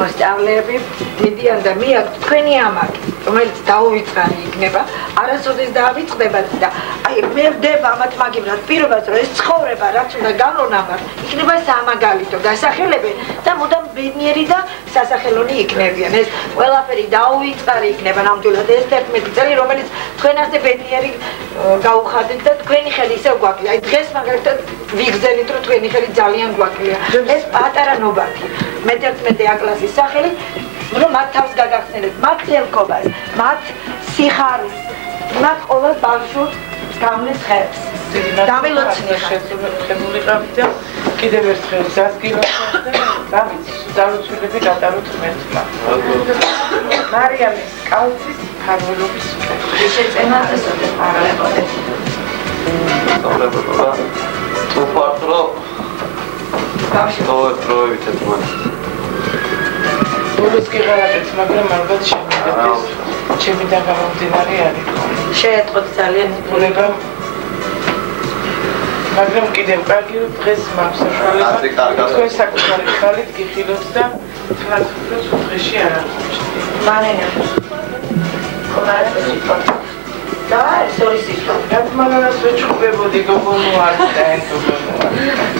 მოსწავლეები დიდიან და მიაქვს თქვენი ამაკი, რომელიც დაუვიწყარი იქნება, არასოდეს დაავიწყდება და აი მე ვდება ამათ მაგივრად პირობას, რომ ეს ცხოვრება რაც უნდა განონამარ, იქნება სამაგალითო დასახელები და მუდამ ბედნიერი და სასახელონი იქნებიან. ეს ყველაფერი დაუვიწყარი იქნება ნამდვილად ეს 11 წელი, რომელიც თქვენ ასე ბედნიერი გაუხადეთ და თქვენი ხელი ისევ გვაკლია. აი დღეს მაგალითად ვიგზელით, რომ თქვენი ხელი ძალიან გვაკლია. ეს პატარა ნობათი. მე 11 აკლასის სახელი, რომ მათ თავს გაგახსენებთ, მათ თელქობას, მათ სიხარულს, მათ ყოველ ბავშვს გამლის ხერხს. დამილოცნიხარ. შემულიყავით და კიდევ ერთხელ გასგილოთ და დავით, დავუცვლები გატაროთ ღმერთმა. მარიამის კალთის ფარველობის უფლება. შეწენათ ეს არალებოდეთ. სწავლებოდა თუ პარტრო ბავშვი დროებით ერთმანეთს. ბოლოს გიღალატეთ, მაგრამ ალბათ შემიძლია ჩემი გამომდინარე არის. შეეტყოთ ძალიან ბუნება მაგრამ კიდევ კარგი რომ დღეს მაქვს საშუალება თქვენ საკუთარი ხალით გიხილოთ და თქვენ დღეში არ აღმოჩნდეთ. მანენა. და სორისიტო. გათმანანას ვეჩხუბებოდი გოგონო არ და ენტოგონო.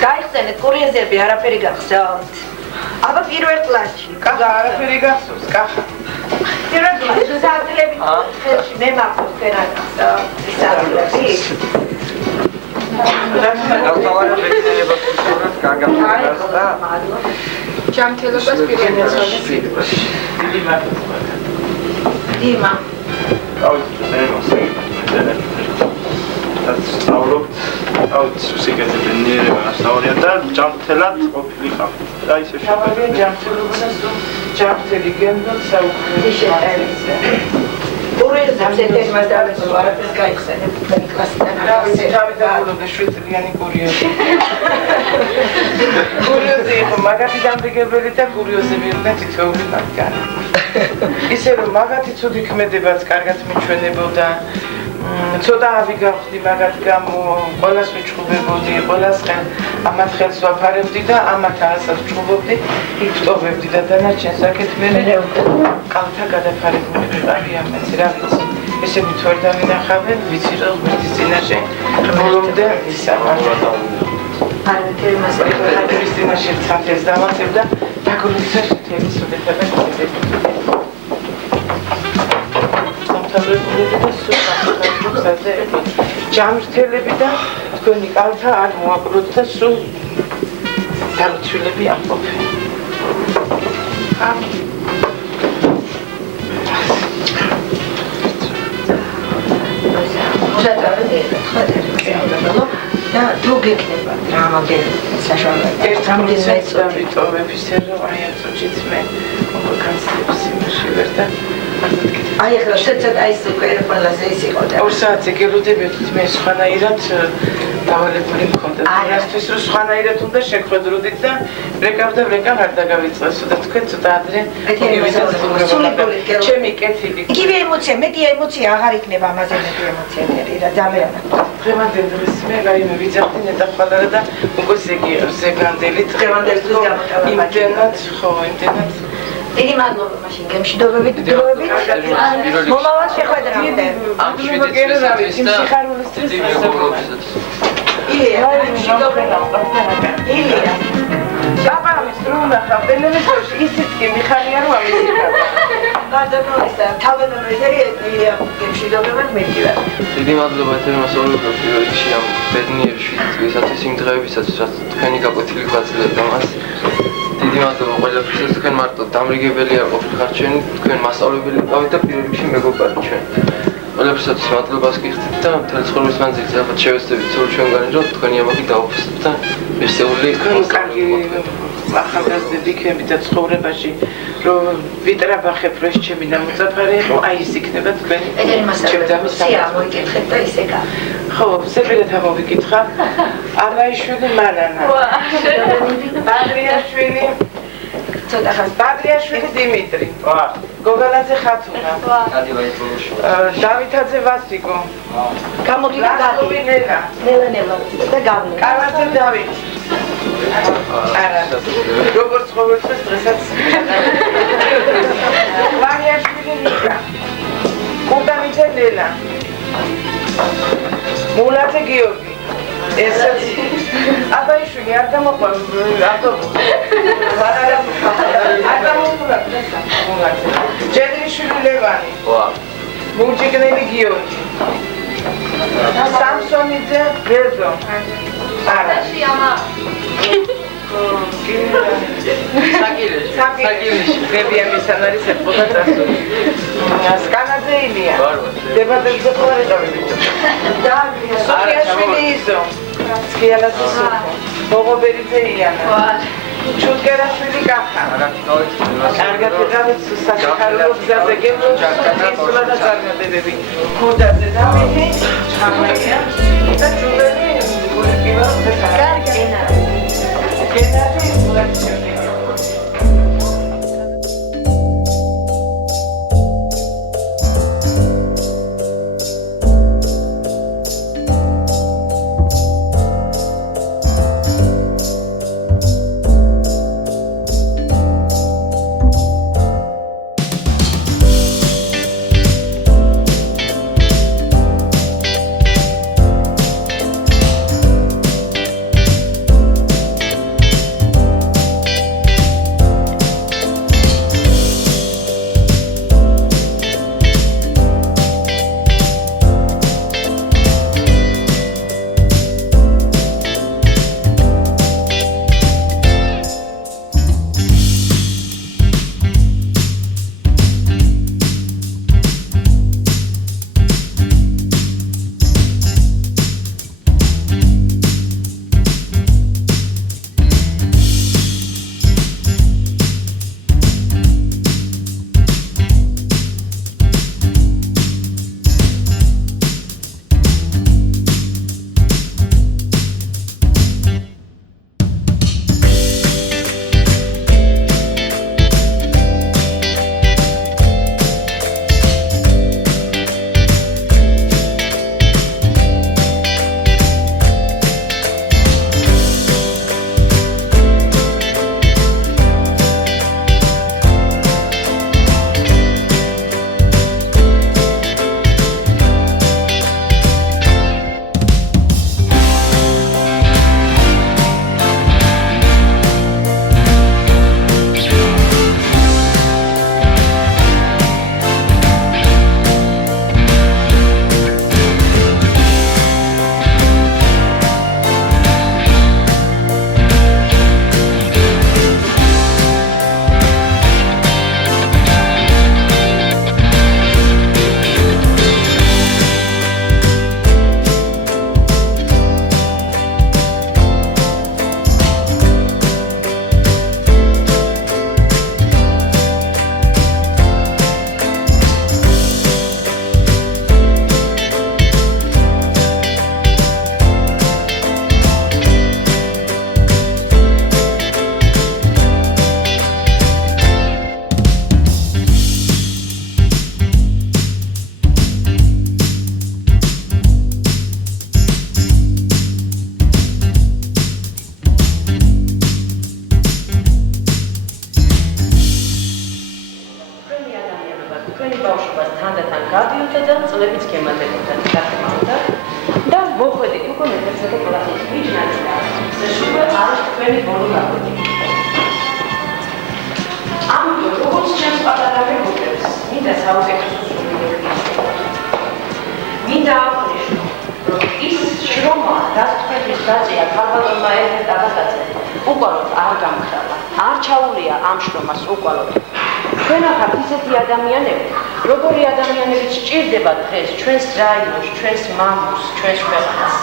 გაიხსენეთ კურიეზები არაფერი გახსოვთ. აბა პირველ კლასში. კახა არაფერი გახსოვს, კახა. პირველ კლასში საათლები ხელში მე მაქვს თქვენ არ გახსოვთ. საათლები. გავთავარებ ბედნიერებას უშევრად გაგაფრთხილებას და ჯანმრთელობას პირიანიცოლებს. დიდი მადლობა. დიმა. სწავლობთ, სიკეთე ბედნიერება ასწავლია და ჯანმრთელად ყოფილიყავ. და ისე შევაგე ჯანმრთელობასაც ჯანმრთელი გენდოთ საუბრობთ. კურიეზებზე მასწავლებლებს არაფერს გაიხსენებთ თქვენი კლასიდან დავიდაბულობდი 7 წლიანი კურიოზი. კურიოზი იყო მაგათი დამრიგებელი და კურიოზები უნდა თითოეული მათგანი. ისე რომ მაგათი ცუდი ქმედებაც კარგად მიჩვენებოდა. ცოტა ავი გავხდი მაგათ გამო, ყველას ვიჩხუბებოდი, ყველას ამათ ხელს ვაფარებდი და ამათ ასაც ვჩხუბობდი, იფტოვებდი და დანარჩენ საკეთებელი კალთა გადაფარებული ვიყავია მეც რა ვიცი. ესენი თუ არ დავინახავენ, ვიცი რომ ღმერთის წინაშე ბოლომდე ისამართლე. არაფერი მასწავლე ქრისტინაში ცამთელს დავაცებ და დაგრუცეს თელის უდეფება შევიდეთ. ჯანმრთელები და თქვენი კალთა არ მოაპროთ და სულ დამცველები ამყოფენ. და თუ გეკნება რამაგელი საშუალება. ერთამდესაც ვიტოვებ ისე რომ აი აწუჭით მე კონკრეტს იმაში ვერ და აი ახლა შეცად აი ეს უკვე ყველაზე ის იყო და 2 საათზე გელოდებოდით მე სხვანაირად დავალებული მქონდა. რასთვის რომ სხვანაირად უნდა შეგხვედროდით და ბრეკავ არ დაგავიწყესო და თქვენ ცოტა ადრე ჩემი კეთილი. იგივე ემოცია, მეტი ემოცია აღარ იქნება ამაზე მეტი ემოცია რა ძალიან. დღევანდელ დღეს მე რაიმე ვიძახდი ნეტახვალარა და უკვე ზეგანდელი დღევანდელ დღეს გამოთავა. იმდენად ხო იმდენად დიდი მადლობა მაშინ გემშვიდობებით დროებით. მომავალ შეხვედრამდე. ამ 7 წელს იმ სიხარულის წრის ილია, ილია. გაბამის დროუნახა ტელევიზორში ისიც კი მიხარია რომ ამისიკა. ბაზონოისა თავდადებული ილია გემშვიდობებით მეთქვა. დიდი მადლობა ეთერმასწავლებლებს პირველ რიგში ამ ბედნიერ 7 წლისათვის იმ დღეებისათვის რაც თქვენი გაკვეთილი გვაძლევდა მას. დიდი მადლობა ყველაფრისთვის, თქვენ მარტო დამრიგებელი არ ყოფილიყართ ჩვენი, თქვენ მასწავლებელი ვიყავით და პირველ რიგში მეგობარი ჩვენ. ყველაფრისთვის მადლობას გიხდით და მთელი ცხოვრების მანძილზე ალბათ შევეცდებით სულ ჩვენგანი რომ თქვენი ამბავი დაუფასოთ და მისეული კარგი ახალგაზრდები იქნებით და ცხოვრებაში რომ ვიტრაბახებ რომ ჩემი დამოწაფარი იყო, აი ის იქნება თქვენი ეგრე მასწავლებელი მოიკითხეთ და ისე გა. ხო, სეპირეთ ამოვიკითხა. ამაიშვილი მარანა. ბადრიაშვილი. ცოტა ხანს ბადრიაშვილი დიმიტრი. გოგალაძე ხათუნა. დავითაძე ვასიკო. გამოდიდა ლასკოვი ნელა. ნელა და გავლე. კალაძე დავით. არა. როგორც ყოველთვის დღესაც. მარიაშვილი ნიკა. კუდამიძე ნელა. მულაძე გიორგი. ესეც აბაიშვილი არ გამოყვება ავტობუსი. არ გამოყვება. ჯედრიშვილი ლევანი. მურჯიგნელი გიორგი. სამსონიძე ბეზო. არა. საკილეში. გებია მისანარის ეპოქა დასული. სკანაძე ილია. დებატებზე ხო არ იყავი ბიჭო. სოფიაშვილი იზო. სკიალაძე სოფო. ბოღობერიძე იანა. ჩუტკერაშვილი კახა. კარგად ვიყავით სასახარულო გზაზე გემრიელი სულა და წარმატებები. ქურდაძე დავითი, ჩამაია და ჯულელი გულკივა და კარგენა. გენადი ულაჩევი. გადიოდა და წლებიც გემატებოდა დაგმავდა და მოხვედით უკვე მეთერზე და კლასის მიჯნაც და შეშულა არის თქვენი ბოლო ნაკოდი. ამიტომ როგორც ჩემს პატარა მეგობრებს, მინდა საუკეთესო სულიერები. მინდა აღნიშნო, რომ ის შრომა დასწრების დაწია ქალბატონმა ერთ-ერთ აბაზაზე უყუროთ არ გამხდარა. არ ჩაულია ამ შრომას უკვალოდ. Თქვენ ახართ ისეთი ადამიანები, როგორი ადამიანებიც სჭირდება დღეს ჩვენს რაიონს, ჩვენს მამულს, ჩვენს ქვეყანას.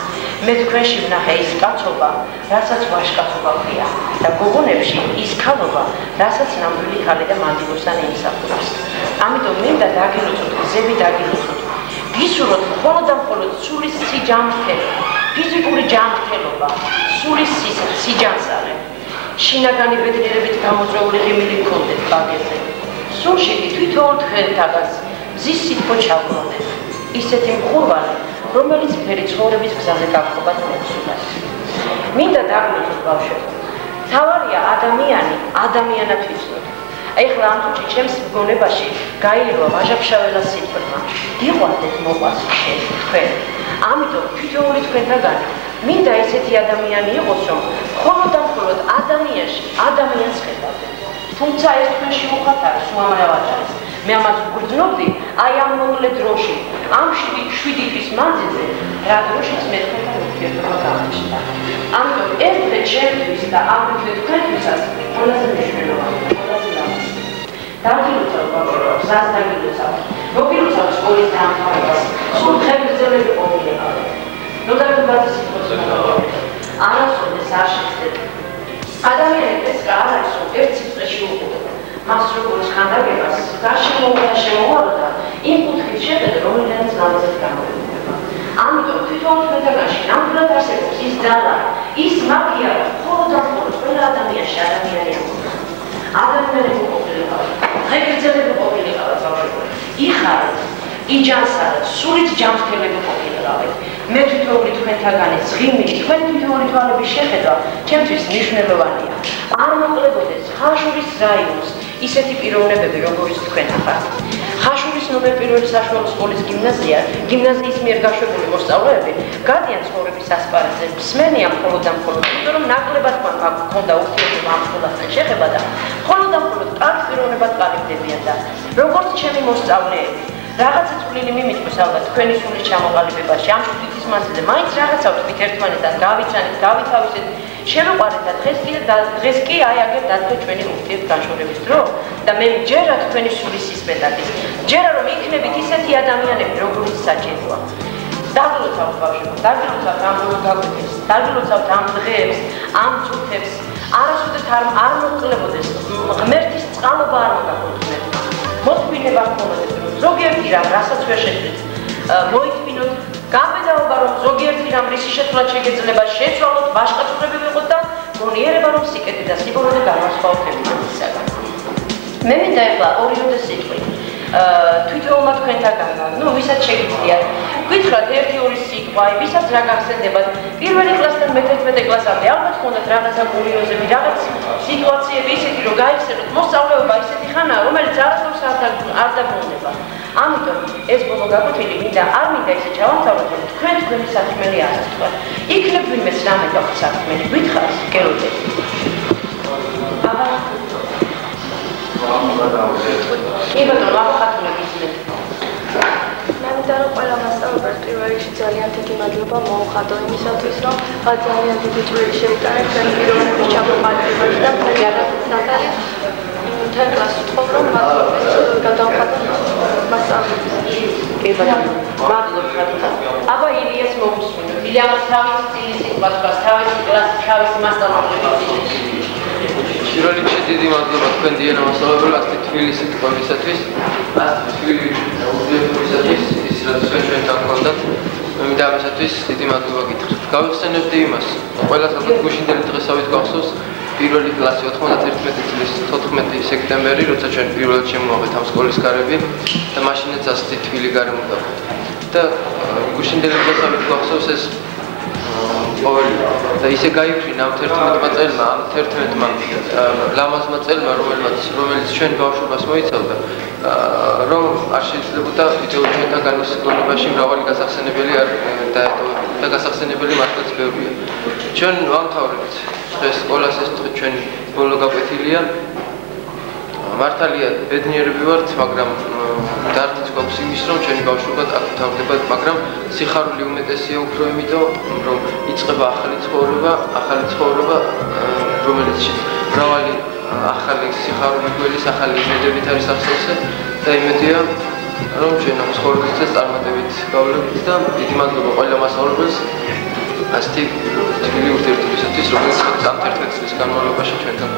მე თქვენში ვნახე ის კაცობა, რასაც ვაჟკაცობა ქვია და გოგონებში ის ქალობა, რასაც ნამდვილი ქალი და მანდილოსანი იმსახურებს. ამიტომ მინდა დაგილოცოთ, გზები დაგილოცოთ. გისურვოთ მხოლოდ და მხოლოდ სულის სიჯანმრთელობა, ფიზიკური ჯანმრთელობა, სულის სიჯანსაღე. შინაგანი ბედნიერებით გამოწვეული ღიმილი გქონდეთ ბაგებზე. სულში კი თვითონ თქვენთაგანს მზის სითბო ჩავრონდეთ. ისეთი მყურვანი, რომელიც ფერი ცხოვრების გზაზე გაგხობათ მოგსულას. მინდა დაგლოცოთ ბავშვებო. თავარია ადამიანი, ადამიანად ვიცნოთ. ეხლა ამ თუჩი ჩემს მგონებაში გაირვა ვაჟაფშაველას სიტყვებმა. გიყვარდეთ მოყვას თქვენ. ამიტომ თვითონული თქვენთაგანი მინდა ესეთი ადამიანი იყოს, რომ მხოლოდ და მხოლოდ ადამიანში ადამიანს ხედავდეთ. თუმცა ეს თქვენში უხად არის უამრავად. მე ამას ვგრძნობდი აი ამ მომლე დროში, ამ 7 თვის მანძილზე, რა დროშიც მე თქვენთან ურთიერთობა გამიჩნდა. ამიტომ ეს დღე ჩემთვის და აგრეთვე თქვენთვისაც ყველაზე მნიშვნელოვანია, ყველაზე ლამაზი. დაგილოცავთ ბავშვებს, რას დაგილოცავთ? მოგილოცავთ სკოლის დამთავრებას, სულ დღეგრძელები ყოფილებავთ. ნოდარდუბაძის სიტყვებს არასოდეს არ შეცდეთ. ადამიანებს არ არის რომ ერთ სიტყვაში უყურებთ. მას როგორც ხანდაგებას გარშემოუვარდა იმ კუთხით შეხედა, რომელიც ლამაზად გამოიყურება. ამიტომ თვითონ თქვენთანაში ნამდვილად არსებობს ის ძალა, ის მაგია, მხოლოდ და მხოლოდ ყველა ადამიანში ადამიანია. ადამიანები ყოფილებავთ, ღეგრძელები ყოფილებავთ ბავშვებო. იხარეთ, იჯანსარეთ, სულით ჯანმრთელები ყოფილებავთ. მე თვითონული თქვენთაგანი ზღიმი, თქვენ თვითონული თვალების შეხედვა ჩემთვის მნიშვნელოვანია. არ მოკლებოდეს ხაშურის რაიონს ისეთი პიროვნებები, როგორც თქვენ ახართ. ხაშურის ნომერ პირველი საშუალო სკოლის გიმნაზიის მიერ გაშვებული მოსწავლეები გადიან ცხოვრების ასპარეზზე. მსმენია მხოლოდ და მხოლოდ, იმიტომ რომ ნაკლებად მაქონდა ურთიერთობა ამ სკოლასთან შეხება და მხოლოდ და მხოლოდ კარგ პიროვნებად ყალიბდებიან და როგორც ჩემი მოსწავლეები, რაღაცა წვლილი მიმიტყვის ალბათ თქვენი სულის ჩამოყალიბებაში. ამ შუთის მანძილზე მაინც რაღაცა ვთქვით ერთმანეთთან, გავიცანით, გავითავისეთ. შემოყვარეთ და დღეს კი აი აგერ დადგა ჩვენი ურთიერთგანშორების დრო და მე მჯერა თქვენი სულის სისმენდადის. მჯერა რომ იქნებით ისეთი ადამიანები, როგორც საჭიროა. დაგილოცავთ ბავშვებო, დაგილოცავთ ამ გაგუქებს, დაგილოცავთ ამ დღეებს, ამ წუთებს. არასოდეს არ მოკლებოდეს, ღმერთის წყალობა არ მოგაგონოთ. მოთმინება გქონოდეთ, რომ ზოგიერთი რამ, რასაც ვერ შეძლეთ, მოითმინოთ, გაბედაობა, რომ ზოგიერთი რამ რისი შეცვლად შეგეძლება, შეცვალოთ, ვაჟკაცურები ვიყოთ და მონიერება, რომ სიკეთე და სიკვდილო განვასხვაოთ ერთმანეთისაგან. მე მინდა ეხლა ორიოდე სიტყვი თვითონმა თქვენთაგანმა, ვისაც შეგიძლიათ, გითხრათ 1-2 სიტყვა, ვისაც რა გახსენდებათ, პირველი კლასიდან მე-11 კლასამდე, ალბათ გქონდათ რაღაცა კურიოზები, რაღაც სიტუაციები ისეთი, რომ გაიხსენოთ, მოსწავლეობა ისეთი ხანაა, რომელიც არასდროს არ დაბრუნდება. ამიტომ ეს ბოლო გაკვეთილი არ მინდა ისე ჩავამთავროთ, რომ თქვენი საქმელი არ თქვა. იქნებ ვინმეს რამე გაქვთ საქმელი, გითხარს, გელოდეთ. კი ბატონო, ახათუნები ისმენთ. მე მინდა რომ ყველა მასწავლებელს პირველ რიგში ძალიან დიდი მადლობა მოუხადო იმისათვის, რომ ძალიან დიდი წვლილი შეიტანეთ თქვენი პიროვნების ჩამოყალიბებაში და ნათელი მთელ კლასს ვთხოვ, რომ მადლობას გადავხადოთ მასწავლებლებს. კი ბატონო, მადლობა. აბა ილიას მოგუსმინოთ. ილიას თავის სტილის სიტყვას გვაქვს, თავის კლასის, თავის მასწავლებლების. პირველ რიგში დიდი მადლობა თქვენ დიანა მასწავლებელს ასეთი თბილი სიტყვებისათვის, ასეთი თბილი ურთიერთობისათვის, ის რაც ჩვენთან გქონდათ. მე მინდა ამისათვის დიდი მადლობა გითხრათ. გავიხსენებდი იმას, ყველას ალბათ გუშინდელი დღესავით გახსოვს პირველი კლასი 91 წლის 14 სექტემბერი, როცა ჩვენ პირველად შემოვაღეთ ამ სკოლის გარები და მაშინაც ასეთი თბილი გარემო დაგვაქვს. და გუშინდელი დღესავით გახსოვს ეს ყოველი და ისე გაიფრინა ამ 11 წელმა, ამ 11-მა ლამაზმა წელმა, რომელიც ჩვენ ბავშვობას მოიცავდა, რომ არ შეიძლებოდა თითოეულ ჩვენთაგანის გონებაში მრავალი გასახსენებელი არ დაეტოვებინა და გასახსენებელი მართლაც ბევრია. ჩვენ ვამთავრებთ დღეს სკოლას, ეს ჩვენი ბოლო გაკვეთილია. მართალია ბედნიერები ვართ, მაგრამ დარდიც გვაქვს იმის, რომ ჩვენი ბავშვობა აქ მთავრდება, მაგრამ სიხარული უმეტესია უფრო იმიტომ, რომ იწყება ახალი ცხოვრება, რომელიც მრავალი ახალი სიხარული გველის, ახალი იმედებით არის ახსოვსე და იმედია, რომ ჩვენ ამ ცხოვრებისას წარმატებით გავლებით და დიდი მადლობა ყველა მასწავლებელს ასეთი ძველი ურთიერთობისათვის, რომელიც ამ 11 წლის განმავლობაში ჩვენთან.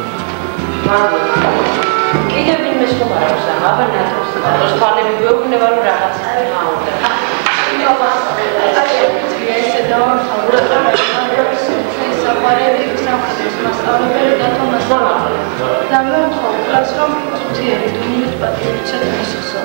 კიდევ ვინმე ხომ არ აქვს ამ აბანატოს თვალები გვეუბნება რომ რაღაცა უნდა. ესე და ჩვენი საყვარელი სამხედრო მასწავლებელი და თომას და მე ვთხოვ კლასს რომ წუთიერი დუნით პატრიოტიცად მისხსო.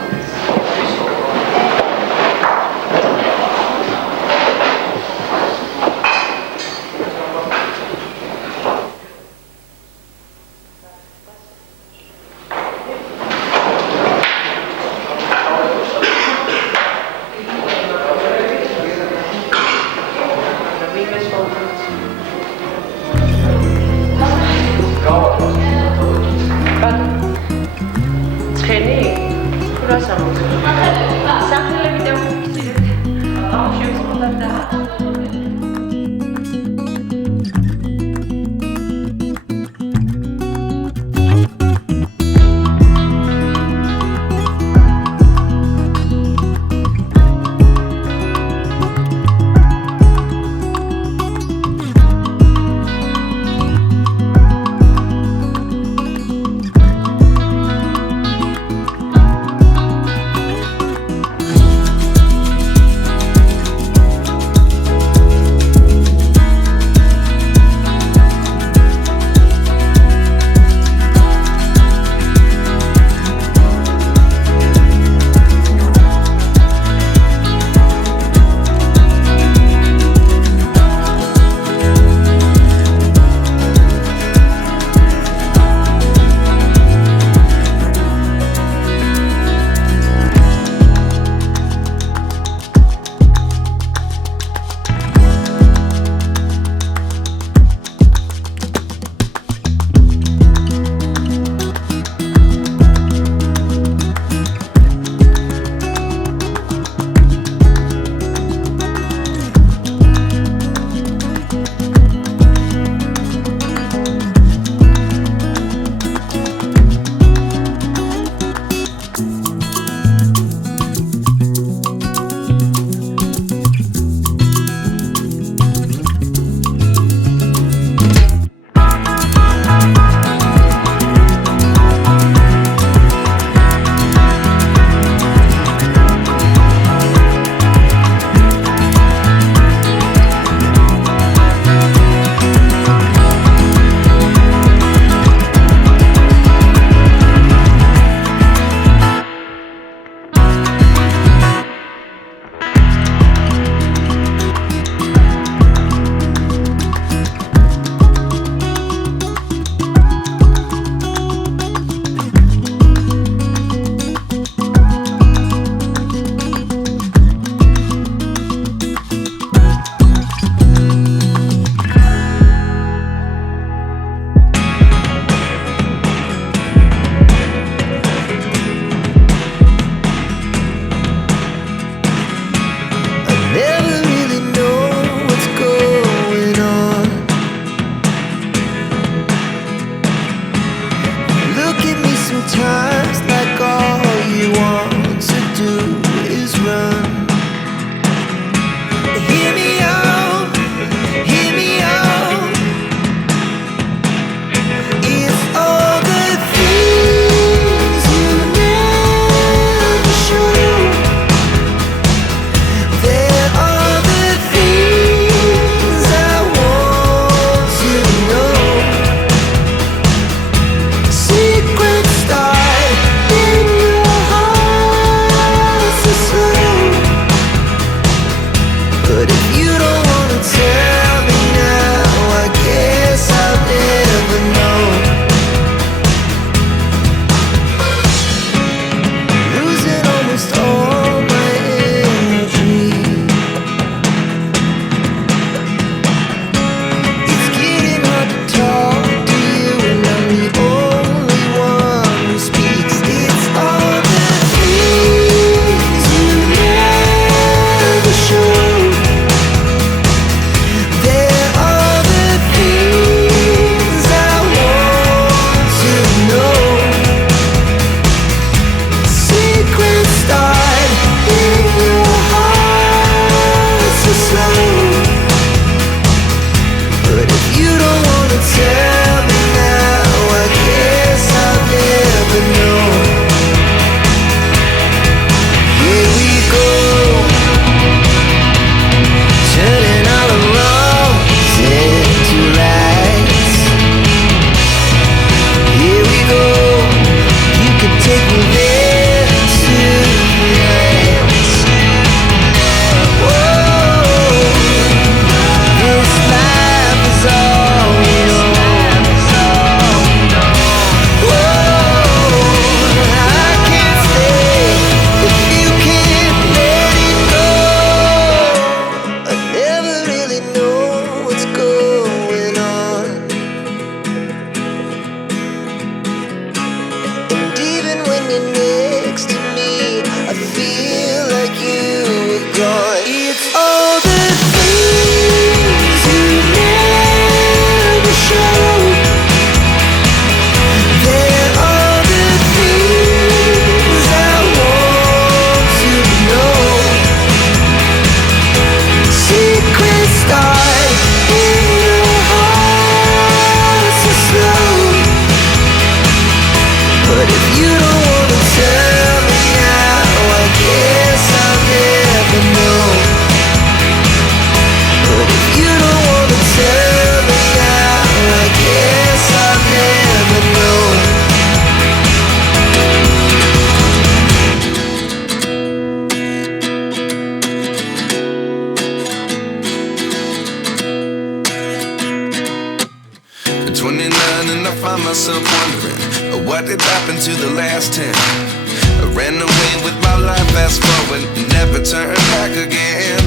myself wondering, what did happen to the last 10? I ran away with my life, fast forward, never turn back again.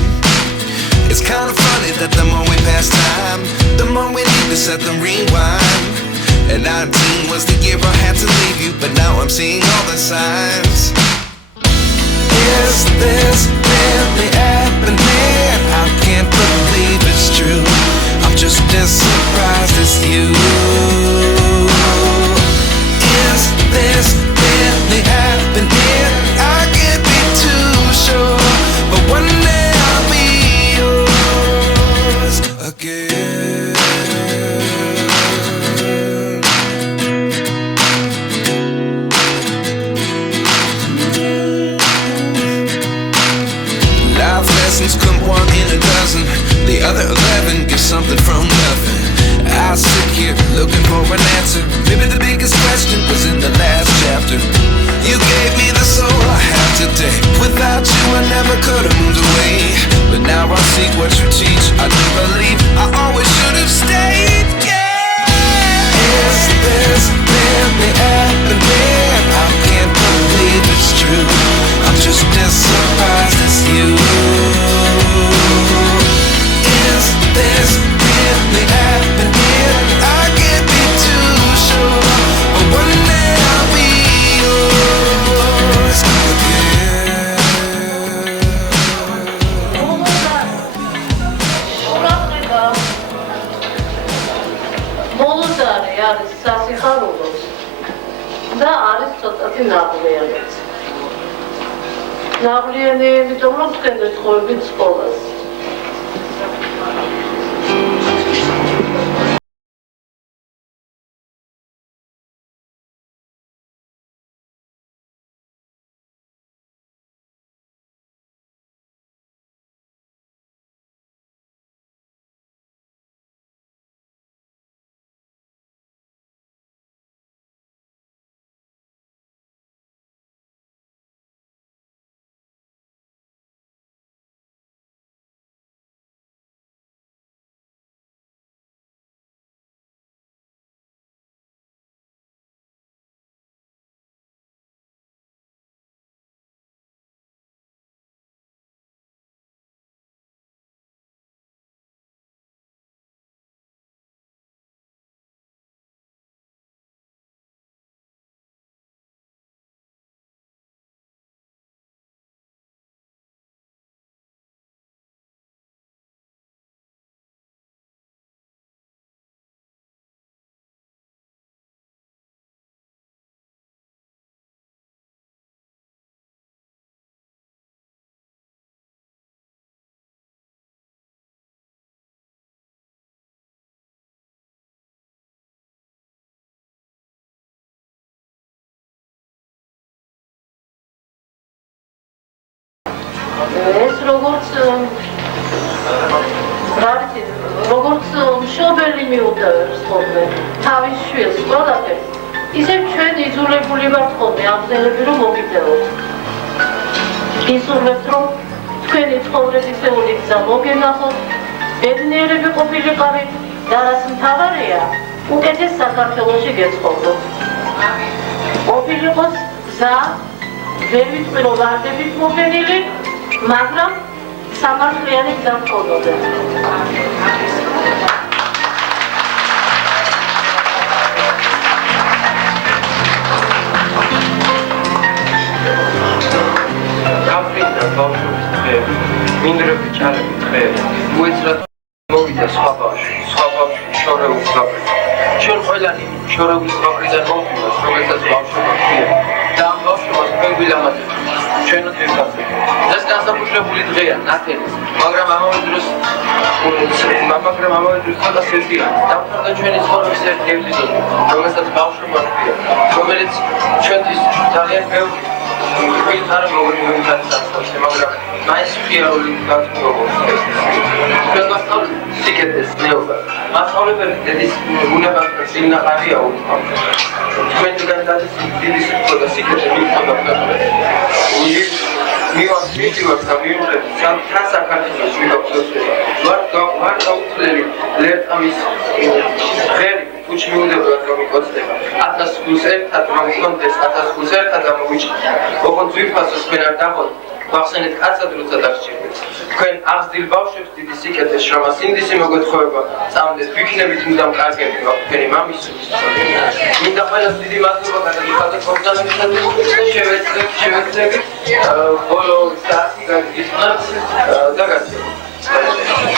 It's kind of funny that the more we pass time, the more we need to set them rewind. And 19 was the year I had to leave you, but now I'm seeing all the signs. Is this really happening? I can't believe it's true. I'm just as surprised as you. Is this really happening? I can't be too sure, but one day I'll be yours again. Life lessons come one in a dozen. The other 11 give something from nothing. I sit here looking for an answer. Maybe the biggest question was in the last chapter. You gave me the soul I have today. Without you I never could have moved away. But now I see what you teach. I do believe I always should have stayed. Yeah. Is this really happening? I can't believe it's true. I'm just as surprised as you. Is this really happening? I can't be too sure, but one day I'll be yours again. მოლოდარი არის სასიხარულოს და არის ცოტათი ნაღვლიანიც. ნაღვლიანი, იმიტომ რომ თქვენ გეთხოვებით სკოლას. ეს როგორც მშობელი მიუტევებს ხოლმე თავის შვილს ყველაფერს, ისევ ჩვენ იძულებული ვართ ხოლმე ამბნელები რომ მოგიდეოთ. ვისურვებთ რომ თქვენი ცხოვრების ისეული გზა მოგენახოთ, ბედნიერები ყოფილიყავით და რაც მთავარია, უკეთეს საქართველოში გეცხოვროთ. ყოფილიყოს გზა, ვერ ვიტყვი რომ ვარდებით მოფენილი, მაგრამ სამართლიანი გზა მქონოდა. გაფრინდა ბავშვობის დღეები, მინდვრები ჩარები დღეები, უეცრად მოვიდა სხვა ბავშვი შორეულის გაფრინდა. ჩვენ ყველანი შორეულის გაფრინდან მოვიდოს, რომელსაც ბავშვობა ჰქვია და ამ ბავშვობას თქვენ გვილამაზებთ. ჩვენო ერთად. ეს განსაკუთრებული დღეა, ნათელი, მაგრამ ამავე დროს ცოტა სერტია. დამთავრდა ჩვენი ცხოვრების ერთი ეპიზოდი, რომელსაც ბავშვობა ჰქვია, რომელიც ჩვენთვის ძალიან ბევრი ვინც მოგვითარებს, მაგრამ მაინც ხიარული გაწმოვოს. ჩვენ მასწავლეთ სიკეთეს, ნეობა. მასწავლებელი დედის უნებასთან სინახავია თქვენგან დადის დიდი სიტყვა და სიკეთე მივხვდება. მივაქვს და მივხვდეთ თან საქართველოს ვარ გაუძლელი ლერტამის ღერი კუჩი მიუდებოდ რომ იკოცდება 1000 გულს ერთად რომ გქონდეს 1000 გულს ერთად ამოვიჭი ოღონდ ძვირფასოს თქვენ არ დახოთ ვახსენეთ კაცად როცა დაგჭირდეთ თქვენ აღზრდილ ბავშვებს დიდი სიკეთეს შრომას ინდისი მოგეთხოვება წამდეს ვიქნებით მუდამ კარგები ვართ თქვენი მამის მინდა ყველას დიდი მადლობა გადაგიხადოთ მომწონებისადმი შევეცდებით ბოლო საათი გაგიწყნათ და გასცემთ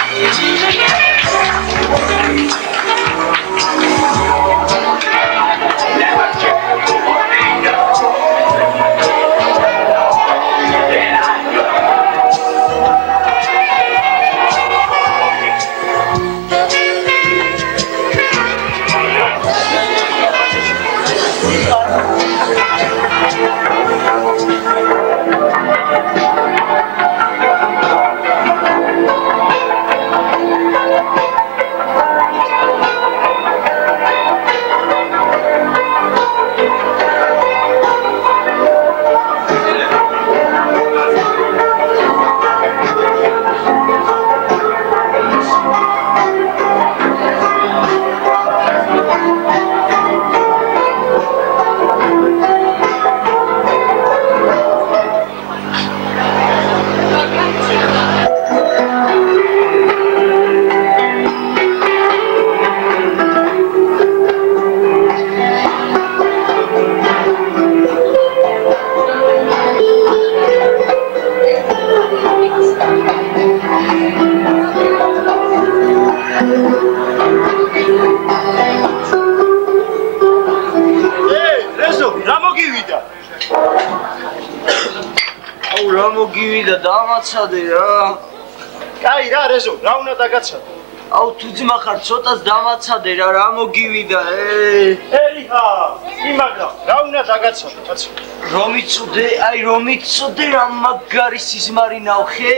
დამაცადე რა. კაი რა რეზო, რა უნდა დაგაცადე? აუ თუ ძმა ხარ, ცოტას დამაცადე რა მოგივიდა. ერიჰა, იმაგრა, რა უნდა დაგაცადე, კაცო? რომ იცოდე რა მაგარი სიზმარი ნავხე?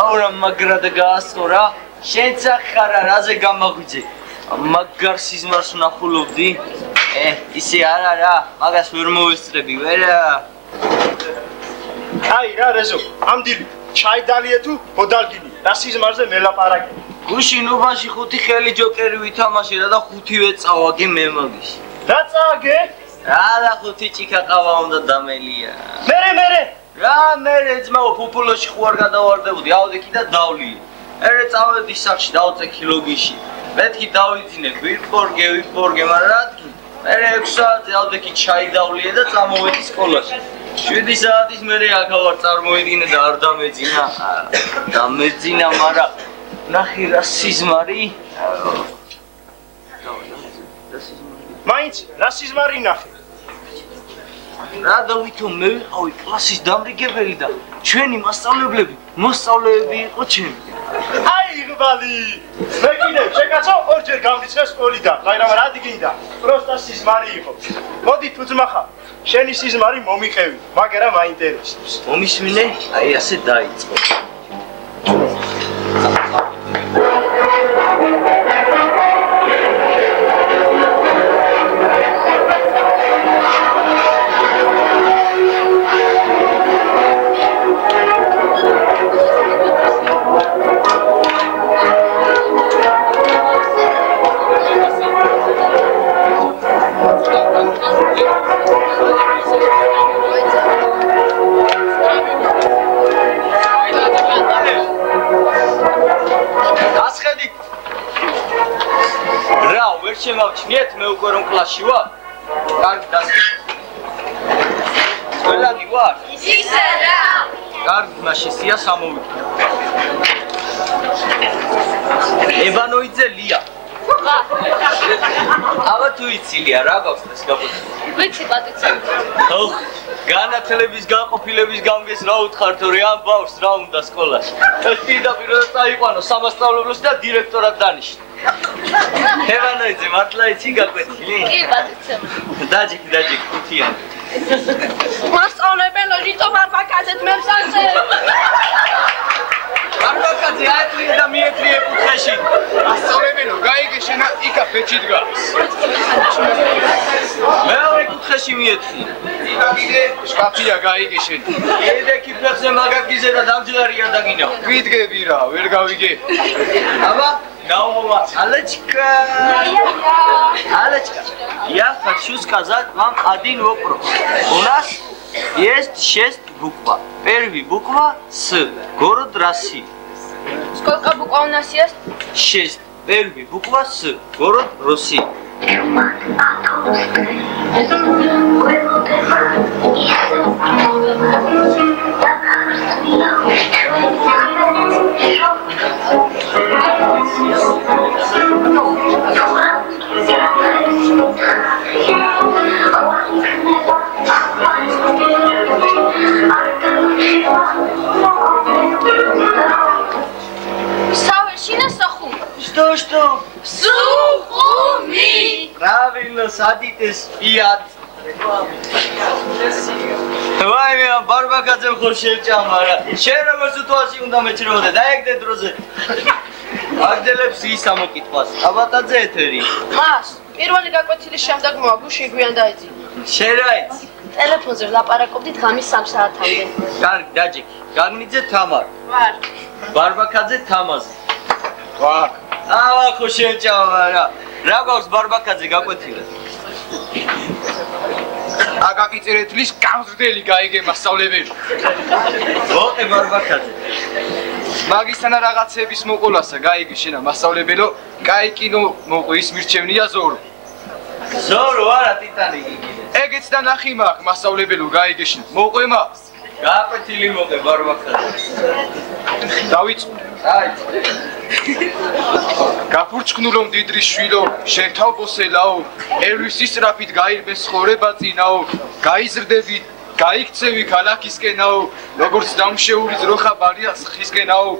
აუ რა მაგრად გაასწო რა. შენც ახარა რაზე გამაღვიძე. მაგარ სიზმარს ვნახულობდი? ისე არა რა, მაგას ვერ მოვესწრები ვერა. კაი რა რეზო, ამდილი, ჩაიდალიე თუ ბოდალგინი, რა სიზმარზე მელაპარაკე. გუში ნუბანში 5 ხელი ჯოკერი ვითამაშე და 5-ვე წავაგე მე მაგის. დაწაგე? რა და 5 ჭიქა ყავა უნდა დამელია. მერე. რა მერე ძმაო ფუფულოში ხوار გადავარდებოდი, ავდექი და დავლიე. მერე წავედი სახში დავწექი ლოგინში. მეთქი დავიძინე, ვიფორგე, მაგრამ რა თქმა. მერე 6 საათზე ავდექი ჩაი დავლიე და წამოვედი სკოლაში. 7 საათის მერე აქავარ წარმოიდგინე და არ დამეძინა. დამეძინა, მაგრამ ნახე რა სიზმარი. მაინც რა სიზმარი ნახე? რა დავითო მე ვიყავი კლასის დამრიგებელი და ჩვენი მოსწავლეები იყო ჩემი. აი იღბალი! მე კიდე შეკაცო ორჯერ გამიცხე სკოლიდან, მაგრამ რა დგინდა? პროსტა სიზმარი იყო. მოდი თუ ძმა ხარ, შენი სიზმარი მომიყევი, მაგრამ მაინტერესებს. მომისმინე? აი ასე დაიწყო. შემავჩნიეთ მე უკვე რომ კლასში ვარ? კარგი დასწრე. ყველანი ვარ? ისე რა. კარგი, მაშინ სია სამოვიქნა. ებანოიძე ლია. აბა თუ იცი ლია, რა გაქვს ეს გაბოთი? ვიცი პატიცი. ხო, განათლების განყოფილების გამგეს რა უთხართ ორი ამ ბავშვს რა უნდა სკოლაში? ეს პირდაპირ წაიყვანო სამასწავლებლოს და დირექტორად დანიშნო. ებანოიძე მართლა იცი გაკვეთილი? კი პატიცი. დაჯიქი, ხუთიან. მასწავლებელო, რითომ არ მაკაცეთ მე მსახზე? არბაკაძე აეტყვია და მიეტყვია კუთხეში. მასწავლებელო, გაიგე შენა იქა ფეჩი დგას. მეორე კუთხეში მიეტყვია. კიდე შკაფია გაიგე შენ. კიდე კიფერზე მაგაგიზე და დამჯლარია დაგინო. ვიდგები რა, ვერ გავიგე. აბა, Наумова, Алечка. Алечка, я хочу сказать вам один вопрос. У нас есть 6 букв. Первая буква С. Город Россия. Сколько букв у нас есть? 6. Первая буква С. Город Россия. Совершенно сухой. Что? Сухуми. Правильно, садитесь и от. Давай, меня Барбакадзе хочет чамара. Вчера мы ситуацию унда мечроде. Дай где друзья. Агделებს ის ამოკითხვას. აბატაძე ეთერი. მას პირველი გაკვეთილის შემდეგ მოაგუში გვიან დაიძინა. შერაიც. ტელეფონზე ვლაპარაკობდით ღამის 3 საათამდე. კარგი, დაჯექი. გაგნიძე თამარ. ვარ. ბარბაკაძე თამაზი. ვარ. ავა ხოშე ჭამარა. რა გვაქვს ბარბაკაძე გაკვეთილე? აკაკიწერეთლის გამზრდელი გაიგე მასწავლებელი. ვოყე ბარბაკაძე. მაგისთან რაღაცების მოყოლასა გაიგე შენა მასწავლებელო, კაი კინო მოყვის მირჩევნია ზორო. ზორო არა ტიტანიკი კიდე. ეგეც და ნახი მაგ მასწავლებელო გაიგე შენა. მოყვე მას. გაკვეთილი მოყე ბარბაკაძე. დავიწყო. აი. გაფურჩქნულო მდიდრი შვილო, შენ თავბოსელაო, ერვის ისრაფით გაირბეს ცხოვრება წინაო, გაიზრდები გაიქცევი ქალაქისკენაო, როგორც დამშეული ძროხა ბარიას ხისკენაო,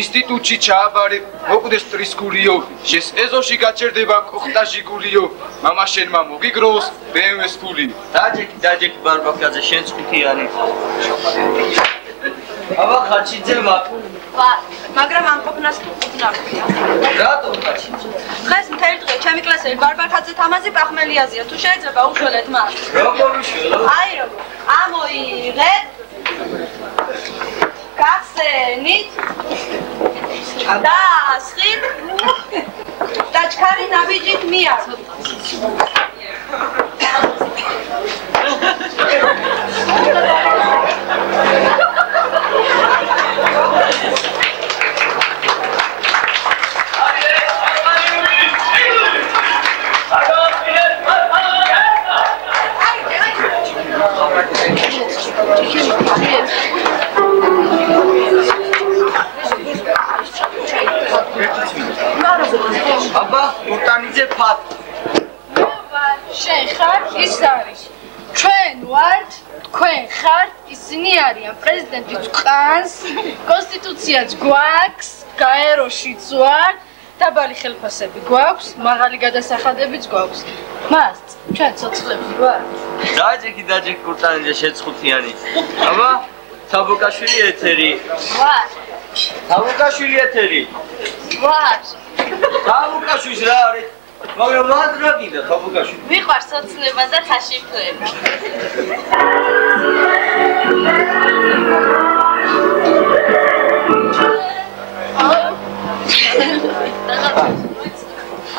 ინსტიტუტში ჩააბარე, მოკვდეს ტრისკულიო, შენს ეზოში გაჩერდება კოხტაჟი გულიო, მამა შენმა მოგიგროვოს BMW-ს ფული. დაჯექი ბარბაკაძე, შენც ხუთიანი. აბა ხაჩიძე მაგ. ვარ, მაგრამ ამ ყოფნას უყვნარია. რატო ხაჩიძე? დღეს მთელი დღე ჩემი კლასელი ბარბაკაძე თამაზი პახმელიაზია. თუ შეიძლება უშველეთ მას. როგორ უშველო? აი როგორ. ამოიღეთ. გახსენით. დაასხით. და ჩქარი ნაბიჯით მიაროთ. აბა მურტანიძე ფათ. შენ ხარ ის არის. ჩვენ ვართ, თქვენ ხართ, ისინი არიან. პრეზიდენტიც ყანს, კონსტიტუციაც გვაქვს, გაეროშიც ვართ, დაბალი ხელფასები გვაქვს, მაღალი გადასახადებიც გვაქვს. მას ჩვენ ცოცხლები ვართ. დაჯექი მურტანიძე შენც ხუთიანი. აბა თაბუკაშვილი ეთერი. ვარ. თაბუკაშვილი ეთერი. ვარ. თაბუკაშვილს რა არის? მაგრამ რა გინდა თაბუკაშვილი? მიყვარს სოცნება და თაშიფლება.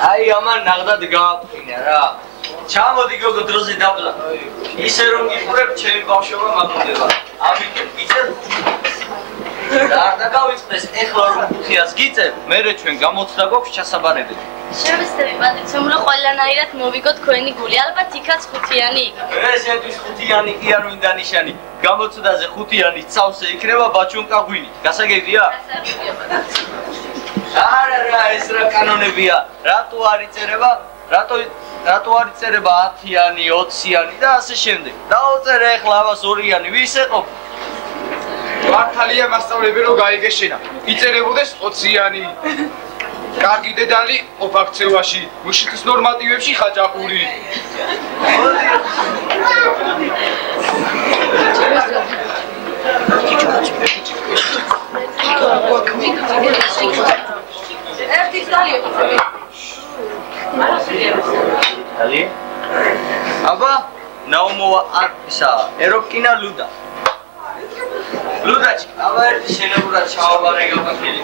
აი ამან ნაღდად გააფრინა რა. ჩამოდი გოგო დროზე დაბლა. ისე რომ გიყურებ ჩემი ბავშვობა მაგდება. ამიტომ გიწერ და არ დაგავიწყდეს ეხლა რომ ხუთიას გიწერ, მერე ჩვენ გამოცდა გვაქვს ჩასაბარებელი. შევეცდები პატრიციუმრო ყველანაირად მოვიგო თქვენი გული, ალბათ იქაც ხუთიანი იქნება. ესენთვის ხუთიანი კი არ მინდა ნიშანი. გამოცდაზე ხუთიანი წავსე იქნება ბაჩუნკა ღვინით. გასაგებია? არა, ეს რა კანონებია? რატო არ იწერება? რატო არ იწერება 10-იანი, 20-იანი და ასე შემდეგ. დაუწერე ეხლა ამას 2-იანი, ვის ეყოფ? მართალია მასწავლებელო გაიგე შენა. იწერებოდეს 20-იანი. კარგი დედალი ოფაქცევაში, მუშიკის ნორმატივებში ხაჭაპური. ერთის დალიო. დალი? აბა, ნაუმოვა ისა, ეროპკინა ლუდა. ლუდაჩი, აბა ერთი შენებურად ჩავაბარე გაფაქილი.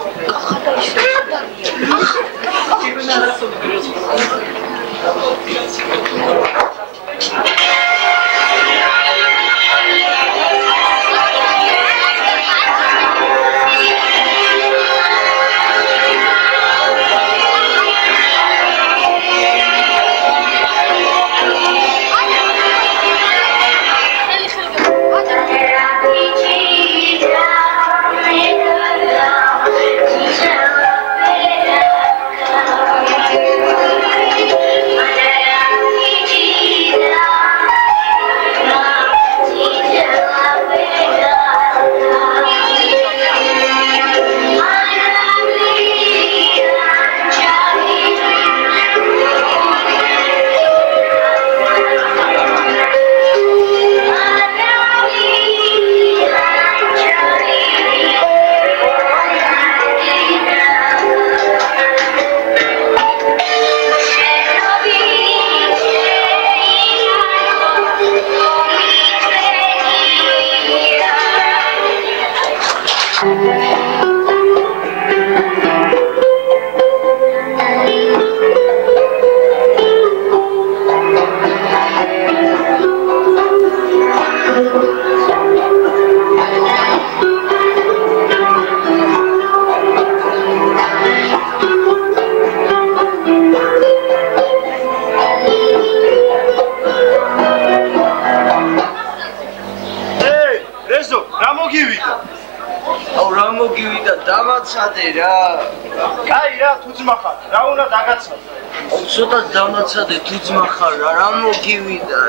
დამაცადე თუ ძმა ხარ რა მოგივიდა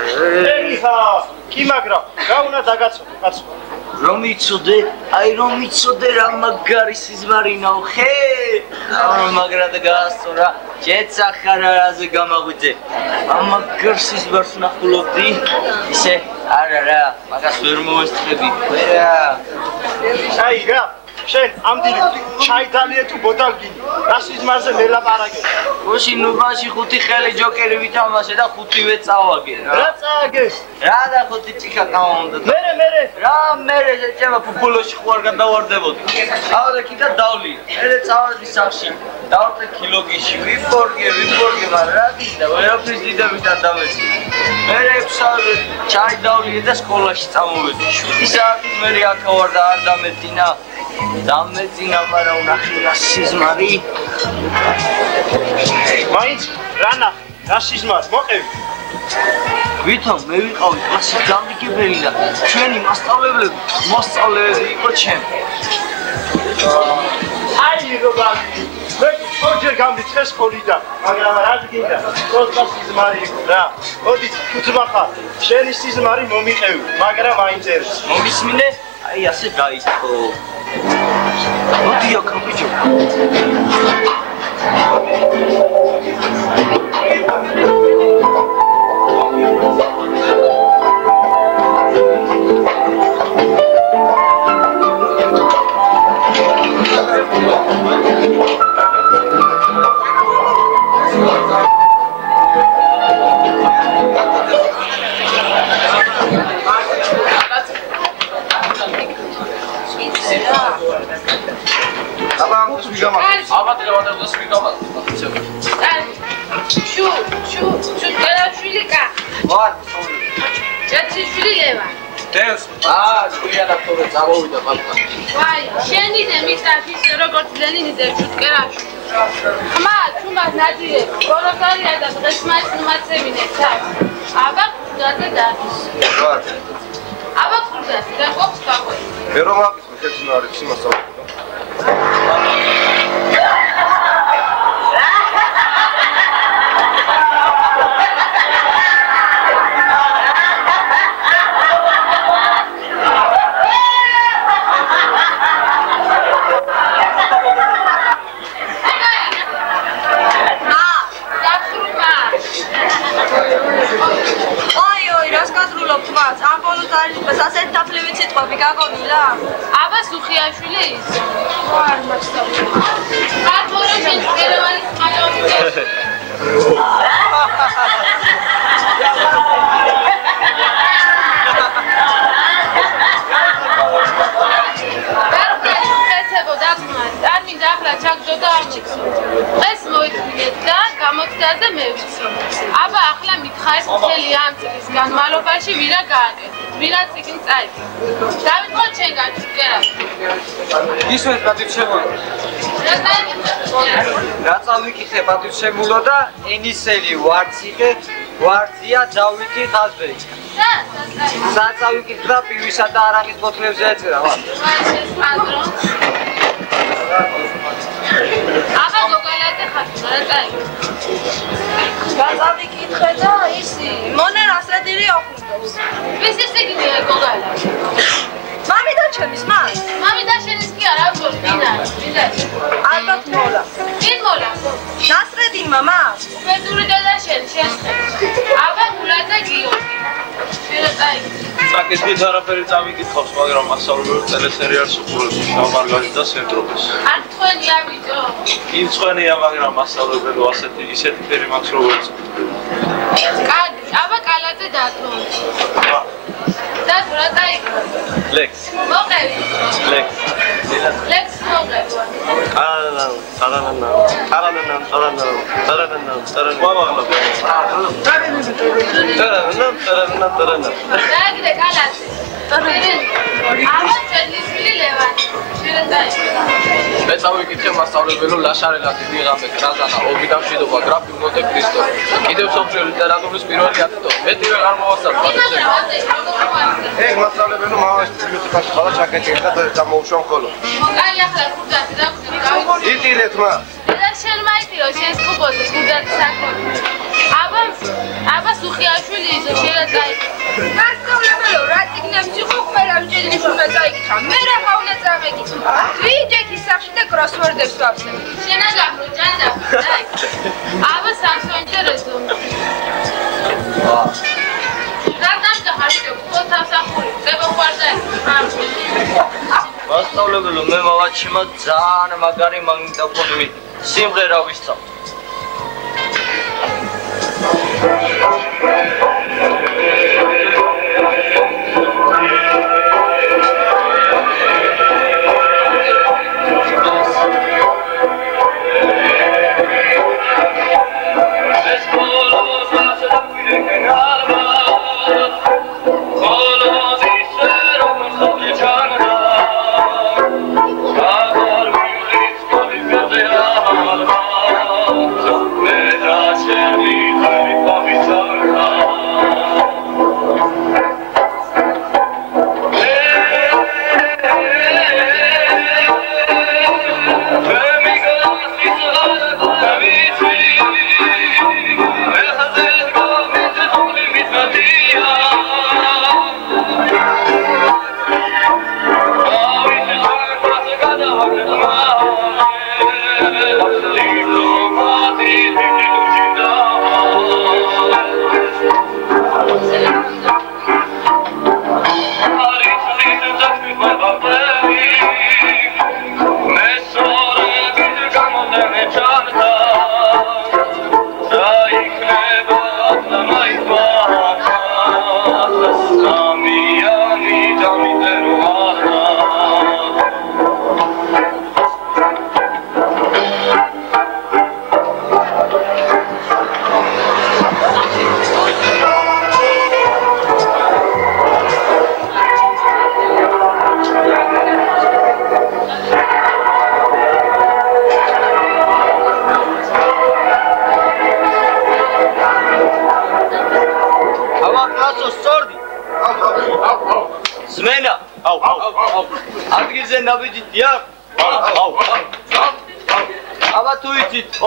კი მაგრამ რა უნდა დაგაცოდე კაცო რომ იცოდე რა მაგარი სიზმარინაო ხე მაგრად გაასწორა შეცახარაზე გამაღვიძე ამაგარ სიზმარს ნახულობდი ისე არა მაგას ვერ მოვესწრები აი რა შენ ამდილი ჩაიდალია თუ ბოდალგინი რა სიზმარზე მელაპარაკე გოში ნუბაში 5 ხელი ჯოკერი ვითამაშე და 5-ვე წავაგე რა წააგეს რა და 5 ჭიქა ყავდა მერე შეჭება ფუფულოში ხوار გადავარდებოდი ავდა კიდე დავლი მერე წავედი სახში დავწე კილოგიში ვიფორგე მაგრამ რა გინდა ვერაფრის დიდებიდან დამეცი მერე 6 საათი ჩაიდავლი და სკოლაში წამოვედი 7 საათის მერე აქ ვარ და არ დამეწინა მაგრამ უნახე რა სიზმარი მაინც რა სიზმარს მოყევი ვითომ მე ვიყავი კლასის დამდგებელი და ჩვენი მასწავლებელი იყო ჩემი აი როგორი მე ორჯერ გამიცხეს სკოლიდან მაგრამ რა გინდა პროსტა სიზმარი იყო რა მოდი თუ ძმა ხარ შენი სიზმარი მომიყევი მაგრამ აინტერესებს მომისმინე აი ასე დაიწყო მოდი აქ ბიჭო შენიდე მიწაფის როგორც ლენინიძე ჩუტკერაში ხმა ჩუმად ნადირე გოროგალია და დღეს მაცემინე თავს აბა ხუდაზე დაგის აბა ხუდაზე და ყოფს გაყვე მე რომ აკითხო შეცინო არის სიმასწავლე აბა სუხიაშვილი ის არ მასწავლე კარტორო შენ ერევანის ყალოზე არ მინდა ახლა ჩაგდო და არ მიცო. ეს მოიწმინეთ და გამოცდაზე მე ვიცო. აბა ახლა მითხარით მთელი ამ წლის განმავლობაში ვირა გააკეთე. ვირა წიგნ წაიკეთე. დავიწყოთ შენგან კერა. ისმენთ პატივშემულო. რა წავიკითხე პატივშემულო და ენისელი ვარციხე ვარცია დავითი ხაზბეი. საწავიკითხა პივისა და არაღის ბოთლებზე ეწერა ვა. აბა გოგალაძე ხათუნა რა წაიკეთე. გაწავიკითხე და ისი მონე რასადირი ოხუნდობს. ვის ისიგნია გოგალაძე? მამი და ჩემის მას. მამი და შენის კი არა გოლ მინდა. ალბათ მოლა. ვინ მოლა? ნასრედი მამა. ფედური და შენ აბა გულაძე გიორგი. შენ წაიკეთე. საკითხით არაფერი წავიკითხავს, მაგრამ მასწავლებელი ტელესერიალს უყურებს შავ-მარგალიტას სინდრომის. არ თქვენი ავიდო? იმ წვენია, მაგრამ მასწავლებელი ისეთი ფერი მაქვს როგორც. კარგი, აბა კალაძე დათო. დათო რა წაიკეთე? ლექს. მოყევი. ლექს. ლექს მოყევი. დააგდე კალაძე. აბა ჩვენი ლევანი. შენ წაიკეთე. მე წავიკითხე მასწავლებელო ლაშარელა დიდი ღამე კრაზანა ობიდა მშვიდობა გრაფი მონტე კრისტო კიდევ სოფლიო ლიტერატურის პირველი აქტო მეტივე არ მოვასწავლე ეგ მასწავლებელო მამას ბიბლიოთეკაში ხალა ჩაკეტილი და დამოუშვა მხოლოდ აი ახლა ხურდათი დავხსნი იტილეთ მა და შენ მაიტიო შენ სკუბოზე ხურდათი საქმე აბა სუხიაშვილი იზო შეიძლება წაიკითხე მასწავლებელო რა წიგნებს იყო ყველა მჭედრის უნდა წაიკითხა მე რა ხავნა წამეკითხა ვიჯექის სახში და კროსვორდებს ვაფსებ შენა გამრო ჯანდა აბა სამსონჯერეზო და ხარჯო ხოთასახური წება ხარდა მასწავლებელო მე მოვაჩიმა ძალიან მაგარი მაგნიტოფონი სიმღერა ვისწავ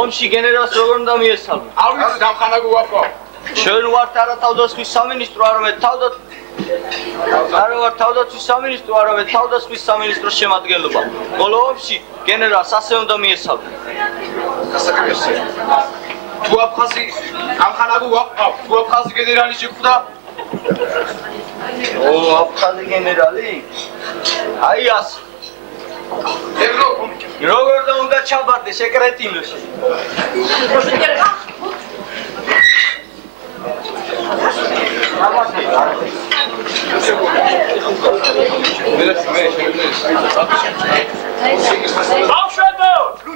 ომში გენერალს როგორ უნდა მიესალმო? არ ვიცი დამხანა გვაყო. ჩვენ ვართ არა თავდაცვის სამინისტრო, არამედ თავდაცვის სამინისტრო, არამედ თავდაცვის სამინისტროს შემადგენლობა. ბოლო ომში გენერალს ასე უნდა მიესალმო. გასაგებია. თუ აფხაზი დამხანა გვაყო, თუ აფხაზი გენერალი შეხვდა? აფხაზი გენერალი? აი ასე. როგორ და უნდა ჩაბარდე სეკრეტინოში. ბავშვებო, ნუ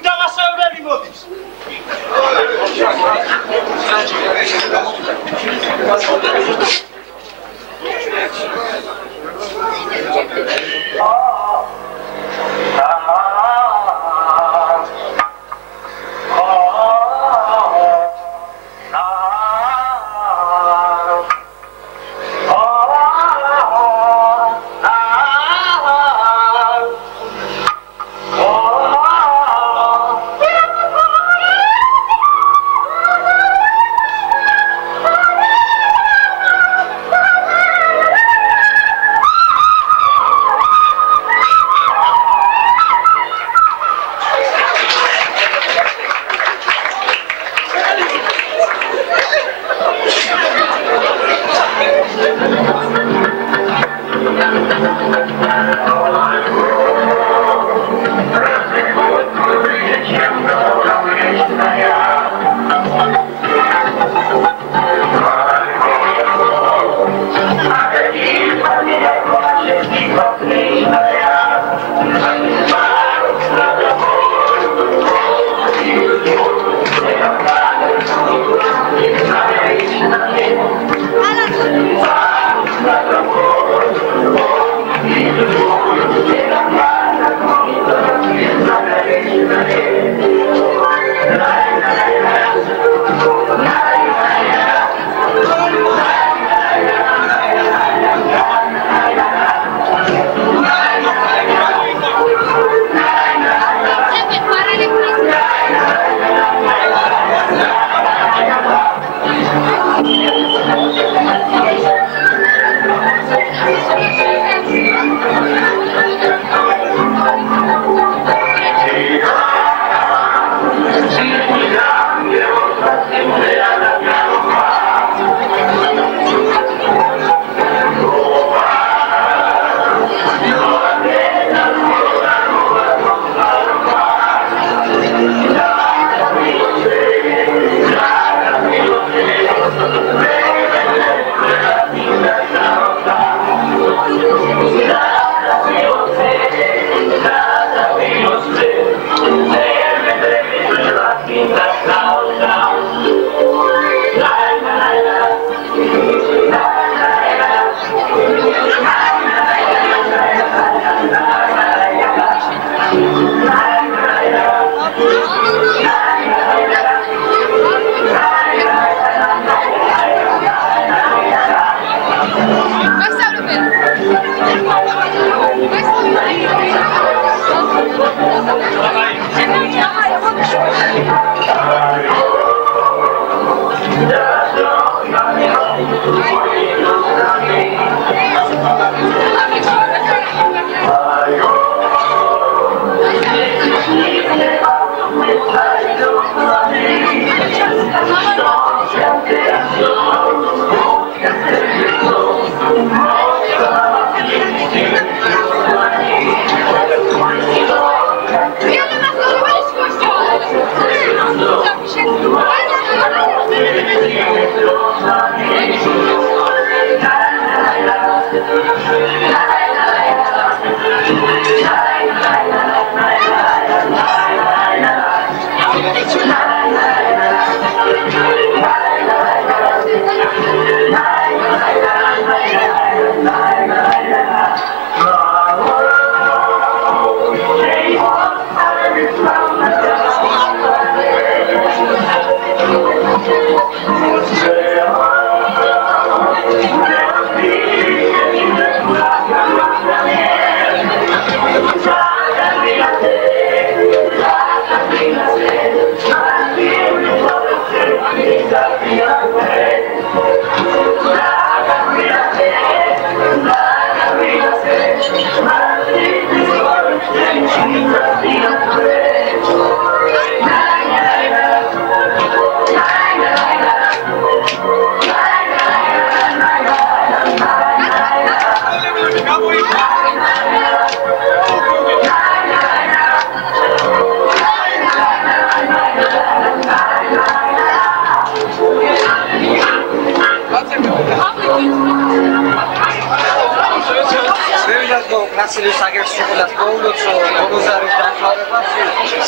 ვასილიუს აგერსუხლას მოულოდს კომოზარის დამთავრებას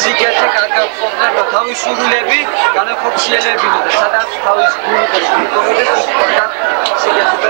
სიგეთე კარგად ყოფნა თავის სურვილები განახორციელებინა და სადაც თავის გული და სურვილები სიგეთეს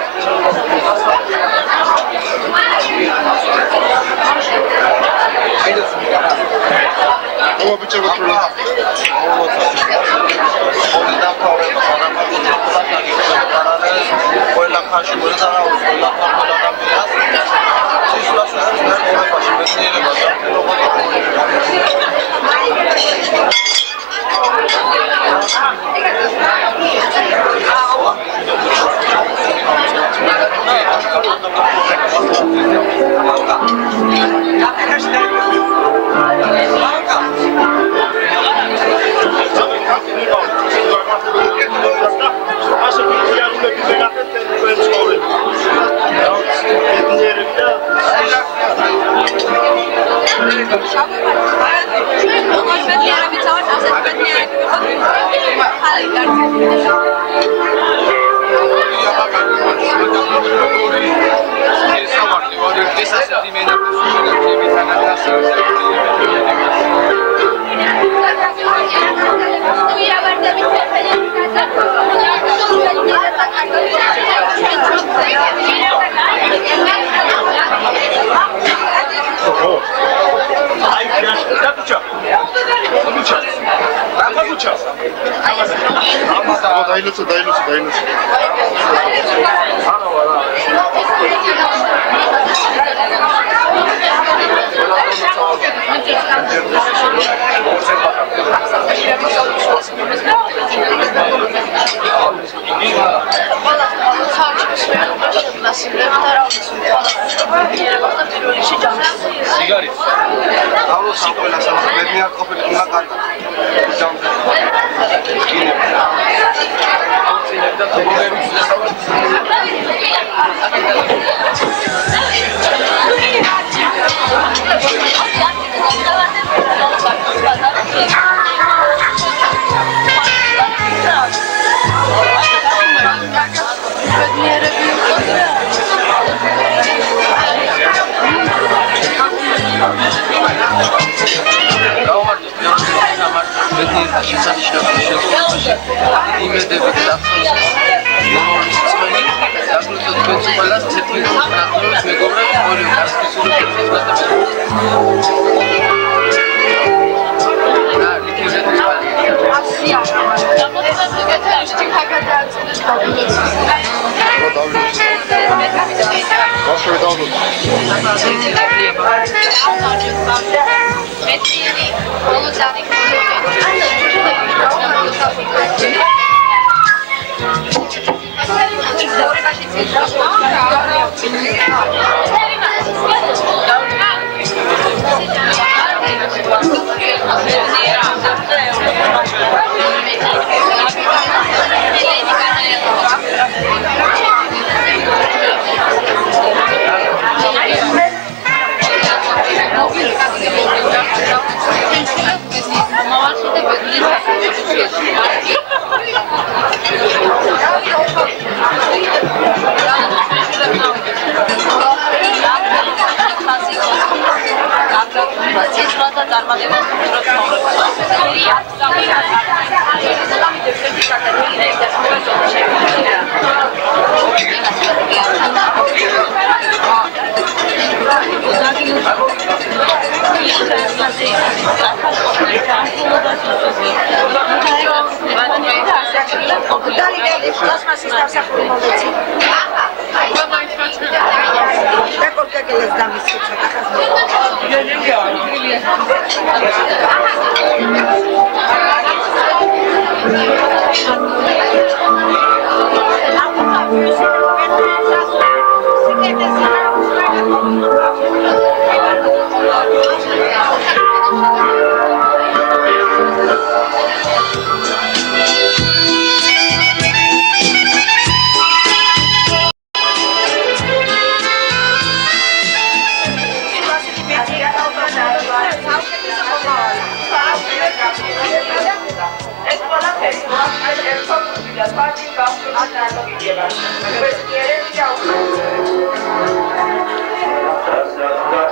Gracias.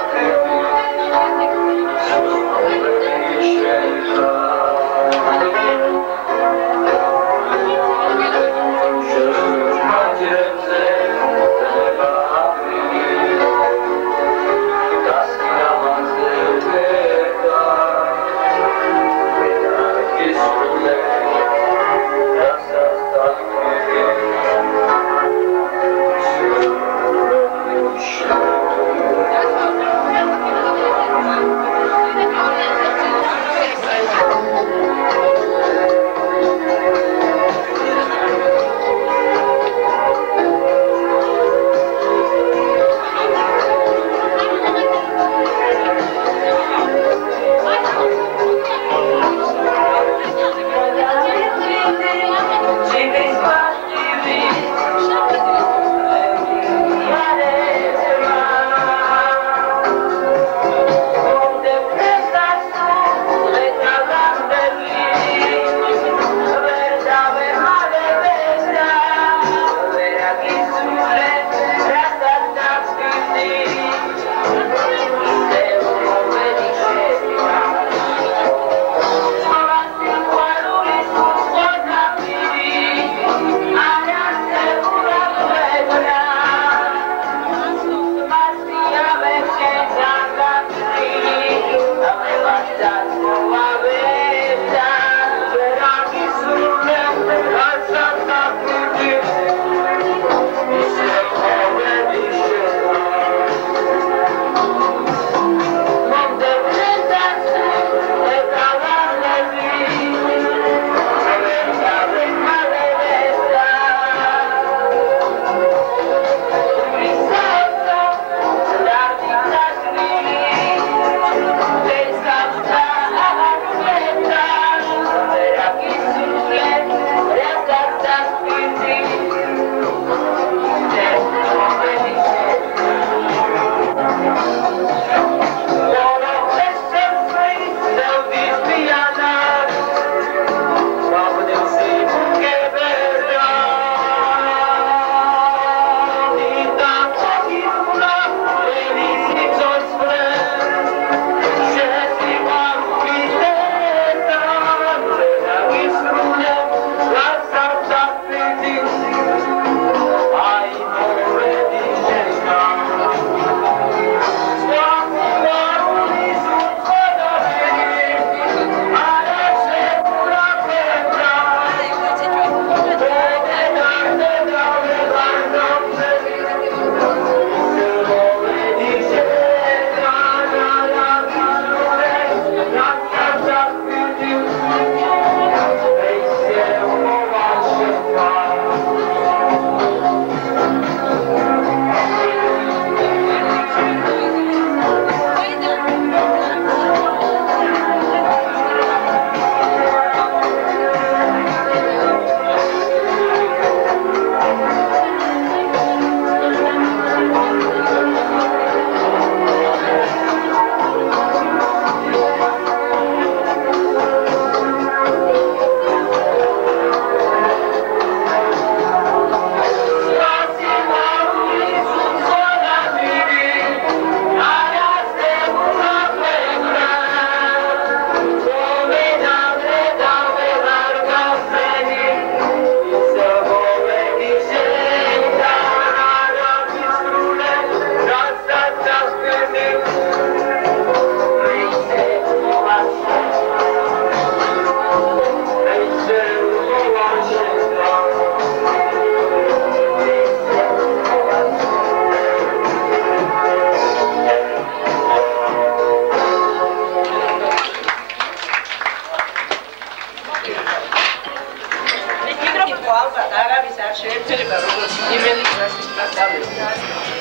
შეეფერება როგორც პირველი კლასის მასწავლებელი.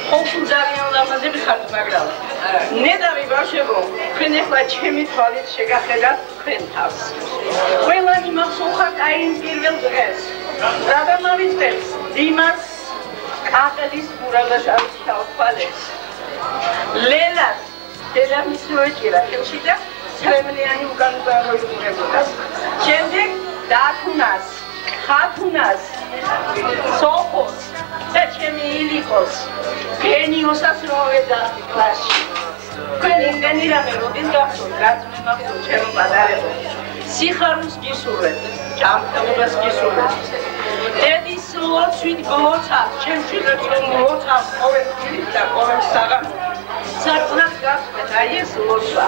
ხომ ძალიან ლამაზები ხართ, მაგრამ ნედავი ბავშვებო, თქვენ ახლა ჩემი თვალით შეგახედათ თქვენ თავს. ყველანი მახსოვხართ აი იმ პირველ დღეს. რა დამავიწყებს? იმას კახეთის მურაბას არის ჩავთვალეს. ლელას დედამის მოეჭირა ხელში და სრემლიანი უკან მოიგებოდა. შემდეგ დათუნას, ხათუნას, სოფოს და ჩემი ილიკოს გენიოსას მოვედა კლასში. თქვენ იმდენი რამე როდის გახსოვთ, რაც მე მახსოვს ჩემო პატარებო. სიხარულს გისურვებთ, ჭამხელობას გისურვებთ. დედის ლოცვით გლოცავთ, ჩემ შვილებს რომ გლოცავთ ყოველ დილით და ყოველ საღამოს. სარწმუნად გახსოვთ აი ეს ლოცვა.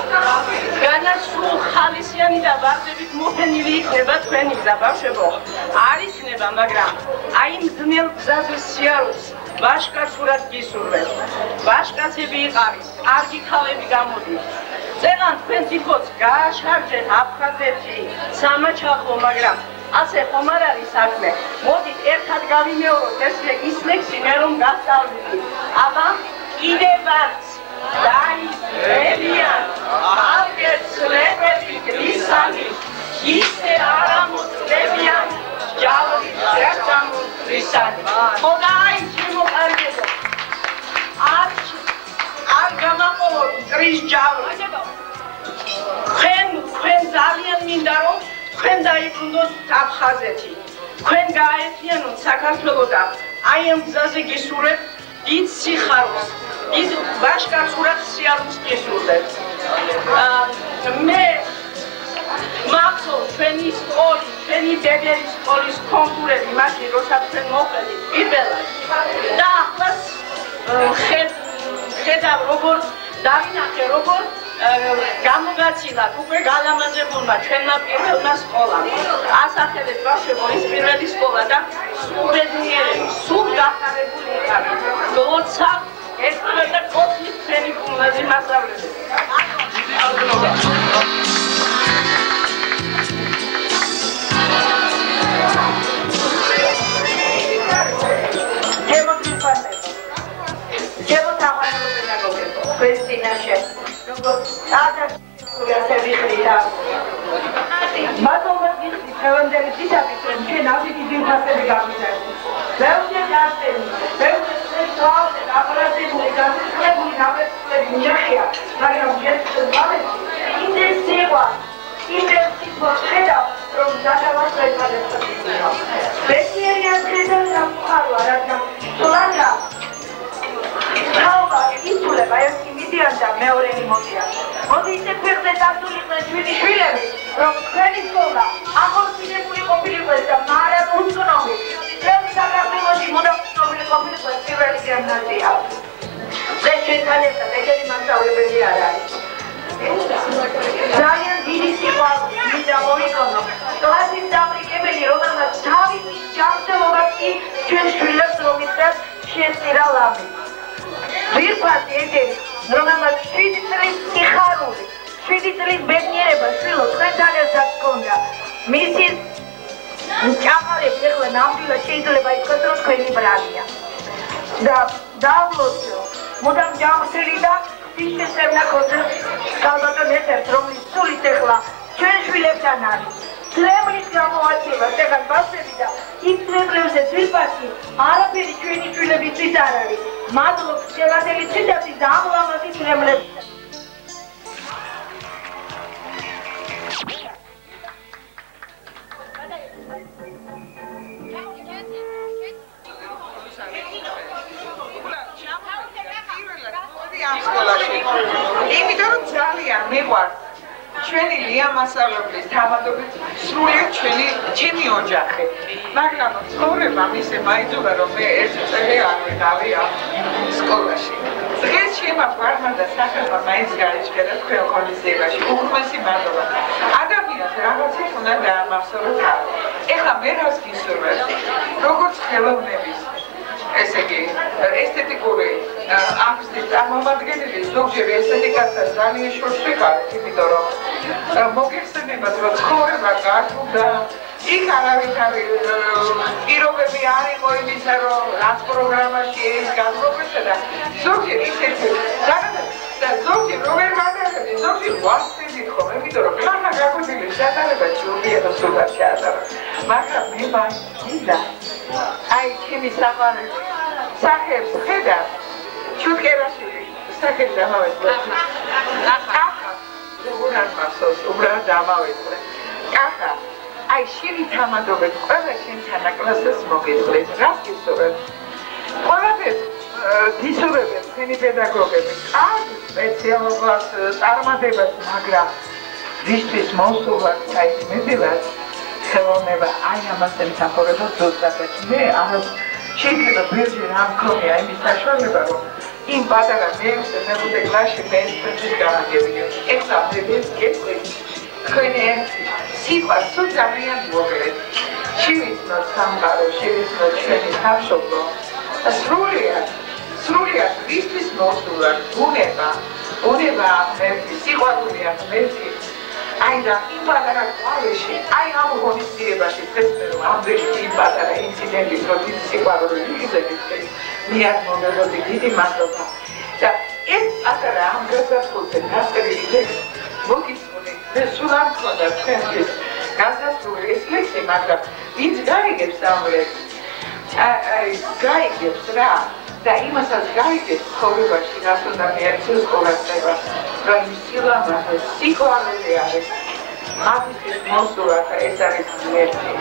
განასრულ ხალისიანი და ვარდებით მოფენილი იქნება თქვენი გზა ბავშვებო. არ იქნება, მაგრამ აი მძნელ გზაზე სიარულს ვაშკაცურად გისურვებთ. ვაშკაცები იყავით, კარგი ქალები გამოდით. წერან თქვენ თვითონ გააშარჯეთ აფხაზეთი, სამაჩახო, მაგრამ ასე ხომ არ არის საქმე. მოდით ერთად გავიმეოროთ ეს ის ლექსი მე რომ გასწავლები. აბა კიდევ არც დაიწყებიან ალგეცლებელი გლისანი ისე არ ამოწლებიან ჯალობის ერთამოწლისანი. ხოდა აი ჩემო კარგებო, არ გამაყოლოთ ტრის ჯავრი. თქვენ ძალიან მინდა რომ თქვენ დაიბრუნდოთ აფხაზეთი. თქვენ გააერთიანოთ საქართველო და აი ამ გზაზე გისურვებთ დიდ სიხარულს, დიდ ვაშკაცურად სიარულს გისურვებთ. მე მახსოვს ჩვენი სკოლის, ჩვენი ბებერის სკოლის კონკურსები, მაშინ როცა თქვენ მოყედით პირველად. და ახლაც ხედავ როგორ დავინახე, როგორ გამოგაცილათ უკვე გალამაზებულმა ჩვენმა პირველმა სკოლამ. ასახელეთ ბავშვებო, ის პირველი სკოლა და სულ ბედნიერები, სულ გახარებული იყავით. გლოცავთ ერთმანეთს და ყოფილით ჩვენი გუმბაზი მასწავლებელი. Christina Madonna Gixi, Cavandere Tisapitren, che nasi di passare gamine. Beune Garten, Beune Central, Abrate, Garten, Abrate, Niachia, Mariam Jetson, in the Sewa, in the Sipocheda, from Dashavas and Palestine. Besserian Credit of Harvard, Solanga. How ითולה იმედიან და მეორე იმოდია. მოდი ისე ფერზე დაბდულიყვნენ ჩვენი შვილები, რომ თქვენი სკოლა ახორციელებული ყოფილიყოს და მარა უცნობი. ჩვენ საქართველოში მუდმივი ყოფილიყოს პირველი გიმნაზია. და ჩვენთან ერთად ეგეთი მასწავლებელი არ არის. ძალიან დიდი სიყვარული მინდა მოიგონო. კლასის დამრიგებელი, რომელმაც თავისი ჯანმრთელობა კი ჩვენ შვილებს რომ იცდას შეწირა ლამი. ვირფასი ეგერი, რომელმაც 7 წლის სიხარული, 7 წლის ბედნიერება შვილო თქვენთან ერთად ჰქონდა. მისი ჭაღალები ეხლა ნამდვილად შეიძლება ითქვას, რომ თქვენი ბრალია. და დავლოცო, მუდამ ჯანმრთელი და ისესევნა ქონდეს ალბათ ერთ-ერთ, რომელიც სულით ეხლა ჩვენ შვილებთან არის. წლებლის გამოაცემა, შეგან ბავშვები და იმ წლებებზე ვირფასი არაფერი ჩვენი შვილებისთვის არ არის. მადლობთ შევადელი ციტატის და ამ ლამაზი წლებს. იმიტომ რომ ძალიან მიყვარს ჩვენი ლია მასწავლებლის თამადობით სრულიად ჩემი ოჯახი. მაგრამ ცხოვრება მისე მაიძულა რომ მე ერთი წელი არ ვიყავია სკოლაში. დღეს შემაგვარმა და სახელმა მაინც გაიჩქერა თქვენ ღონისძიებაში. უღრმესი მადლობა. ადამიანს რაღაცით უნდა დაამახსოვროს თავი. ეხლა მე რას გისურვებ? როგორც ხელოვნების ესე იგი ესთეტიკური აქტის წარმომადგენელი ზოგჯერ ესთეტიკასთან ძალიან შორს ვიყავით, იმიტომ რომ მოგეხსენებათ რომ ცხოვრება გართულდა იქ არავის პირობები არ იყო იმისა, რომ რაც პროგრამაში ეს განმოგვეცა და ზოგჯერ ისეთი და ზოგჯერ რომელ გადაღები, ზოგჯერ ვასწრებით ხომ, იმიტომ რომ ხანა გაგვიძილი შეტარებაში უდიადა სულაც შეატარა. მაგრამ მე მაშინ აი ჩემი სახეებს ხედავ, ჩუტკერაშვილი სახეს დამავეწყდა. კახა როგორ არ მახსოვს, უბრალოდ დამავეწყდა. კახა აი შენი თამადობები ყველა შენთან აკლასს მოგეძლეს, რას გისურვებ? ყველაფერს გისურვებენ თქვენი პედაგოგები, კარგ სპეციალობას წარმატებას, მაგრამ ვისთვის მოსულვარ საქმეებად ხელოვნება აი ამას ემსახურება ზუსტად. მე ამას შეიძლება ბევრჯერ არ მქონია იმის საშუალება, რომ იმ პატარა მე-5 კლასში მე ეს გავაგებინე. ეხლა მე გეტყვით თქვენი სიტყვა სულ ძალიან მოკლედ. შევიცნოთ სამყარო, შევიცნოთ ჩვენი სამშობლო და სრულიად ვისთვის მოსულვარ ბუნება ღმერთი, სიყვარულია ღმერთი. აი და იმ პატარა ყვავილში, აი ამ ღონისძიებაში წესმე რომ ამდენი იმ პატარა ინციდენტის რო დიდი სიყვარული იგზების მე არ მომდოდები დიდი მადლობა. და ეს პატარა ამ გასასვლელზე დასწრილი ლექსი მოგიწონე და სულ არ მქონდა თქვენთვის განსასრული ეს ლექსი, მაგრამ ვინც გაიგებს ამ ლექსს, აი გაიგებს რა და იმასაც გაიგებს ცხოვრებაში, რაც უნდა მიეცეს ყურადღება, რომ სილამაზე სიყვარული არის. მათთვის მოსულა და ეს არის ღმერთი.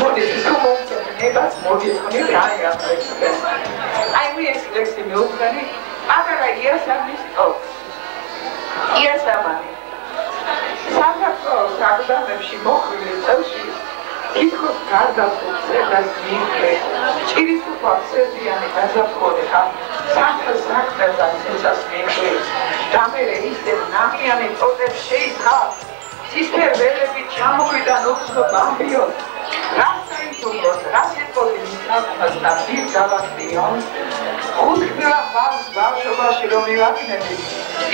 მოდი თუ მომწონებას მოგიწყნით აი ამ ლექსზე. აი მე ეს ლექსი მეუღარი პატარა იასამის ტოქს. იასამანი საქართველოს აგდამებში მოხდილი წელში კითხოს გარდაცვლილ წერას მიიღე ჭირის უფალსეზიანი გაზაფხულება საფრთხეს აქცევას მიიღე და მე ისე ნამიანი ტოტებს შეიძღა ცისფერ ველებით ჩამოვიდა ნუცო ბამბიონ რასაიტუმროს რასიტყოდი მისწავლას და ბირ გავახდიონ ხუთქვილა ბავშვს ბავშვობაში რომ მივაკინები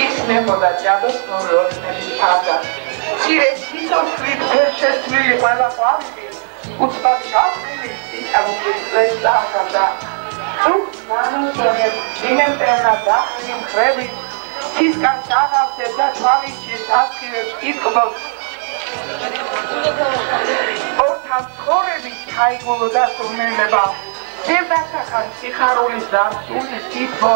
ის მემოდა ჯადოსნური ოცნების ფარდა მცირე სიცოცხლით შეცვლილი ყველა ყვავილი უცბად შავხილი სიტამუქის წააგდა სულ განუსწორებ იმენტერნა დახრი მხრები ცისკარ ჩაღავსებ და თვალიჩის ასქივებს იტყბოს ორთან ცხოვრების ჩაიგულო და სურნელება ზევდასახან სიხარულის დამსული სითბო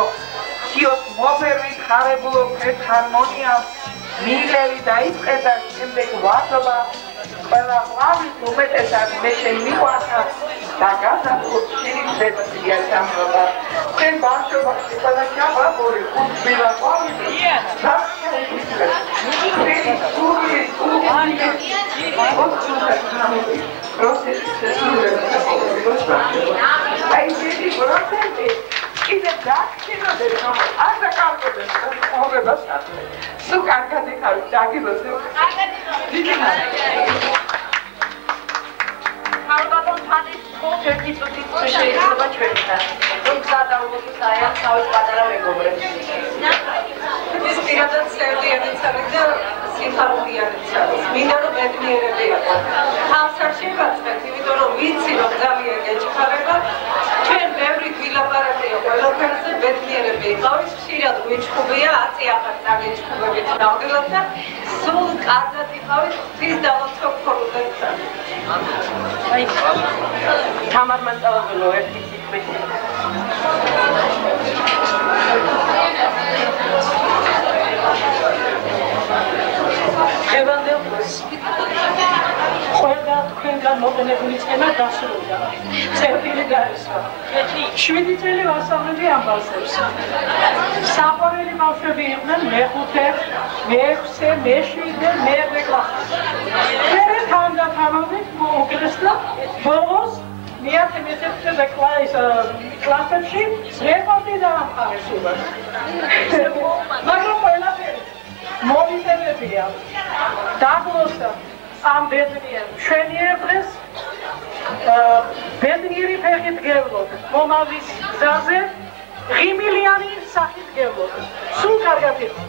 სიოს მოფერვით ხარებულო ფერთ ჰარმონია მილევი დაიწყე და შემდეგ ვარდობა ყველა ყვავის უმეტესად მე შენ მიყვარხარ და გაზაფხულ შენი მზეწია სამრობა თქვენ ბავშვობაში ყველა ჩაბაბური ხუთბილა ყვავილი კიდე დაგჭიროდეს რომ არ დაკავდეს ცხოვრებას სულ კარგად იხარით დაგიბოს დიდი ალბათ თანის ერთი წუთი შეიძლება ჩვენთან რომ გადავუყოს აი ამ თავის პატარა მეგობრებს ეს პირადად სერვიანიც არის და სიხარულიანიც არის მინდა რომ ბედნიერები იყო თავს არ შევაწყეთ იმიტომ რომ ვიცი რომ ძალიან გეჭხარება ჩვენ ბევრი გვილაპარაკია ყველაფერზე ბედნიერები იყავის ხშირად გვიჩხუბია 10 ახალ წაგეჩხუბებით ნამდვილად და სულ კარგად იყავის ღვთის დალოცოფორუდებს აი თამარმა წავაგლო ერთი სიტყვით ევანდელოს ყველა თქვენგან მოგონებული წენა დასრულდა. წერტილი გაისვა. 7 წელი ვასწავლები ამბავსებს. საყვარელი ბავშვები იყვნენ მე-5, მე-6, მე-7, მე-8 კლასში. მე თანდათანობით მოგესწრა ბოლოს მე-11 კლასებში რეკორდი დაამყარეს უბანს. მაგრამ ყველაფერი მოვიწერებია. დაგლოსა ამ ბედნიერ მშვენიერებას ბედნიერი ფეხით გევლოთ მომავლის გზაზე ღიმილიანი სახით გევლოთ სულ კარგად იყო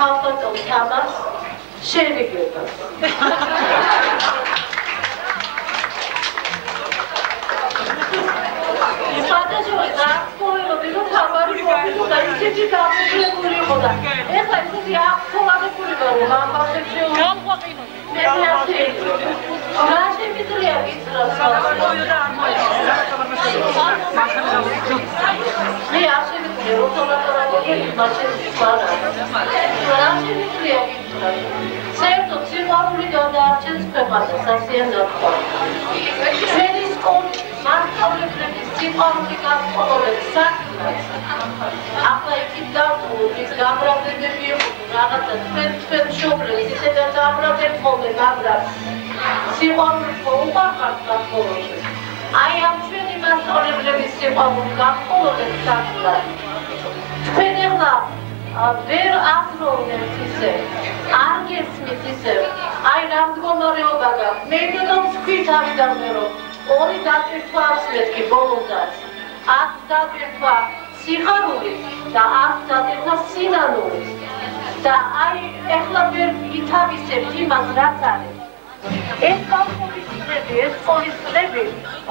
ქალბატონ თამარს შევიგებათ. სხვადასხვა დაახლოებები რომ თამარი მოვიდა ისეთი დამოუკიდებელი იყო და ეხლა ისეთი ახლოვანებული რომ ამბავებს შეუძლია მე რა შემიძლია გიწროს მე არ შემიძლია რომ თამარი მაშინ რა შემიძლია გიწროს საერთოდ სიყვარული გადაარჩენს ქვეყანას სასიამოვნო ჩვენი სკოლა მასწავლებლების სიყვარული გასწავლებს საქმეს. ახლა იქით დავყურეთ გამრავლებელი იყო რაღაცა თქვენ მშობლებს ისედაც ამრავლებთ ხოლმე, მაგრამ სიყვარული ხო უყვართ გასწავლებს. აი ამ ჩვენი მასწავლებლების სიყვარული გასწავლებს საქმეს. თქვენ ეხლა ვერ აზროვნებთ ისე, არ გესმით ისე, აი რა მდგომარეობა გაქვთ. მე მგონი თქვით ავიდანე რომ ორი დატვირთვა აქვს მეთქი ბოლოდაც. აქ დატვირთვა სიხარული და აქ დატვირთვა სინანული. და აი ეხლა ვერ ითავისებთ იმას რაც არის. ეს კავშირები, ეს პოლიცები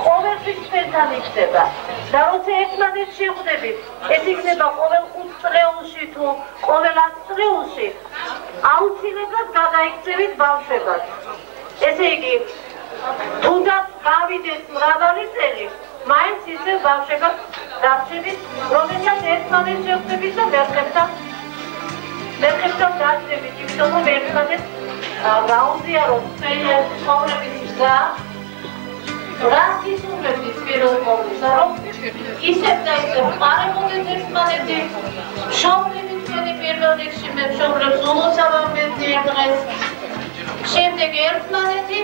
ყოველთვის ჩვენთან იქნება. და როცა ერთმანეთს შეხვდებით, ეს იქნება ყოველ 5 წლეულში თუ ყოველ 10 წლეულში აუცილებლად გადაიქცევით ბავშვებად. ესე იგი თუნდაც გავიდეს მრავალი წელი, მაინც ისევ ბავშვებად დარჩებით, რომელსაც ერთმანეთს შეხვდებით და მერხებთან დაჭრებით, იმიტომ რომ ერთმანეთს გაუზია რომ ჩვენი ცხოვრების გზა რას ისურვებთ პირველ ყოვლისა, რომ ისევ და ისევ ყარებოდეს ერთმანეთი, მშობლები ჩვენი პირველ რიგში მე მშობლებს ულოცავთ ერთ დღეს, შემდეგ ერთმანეთი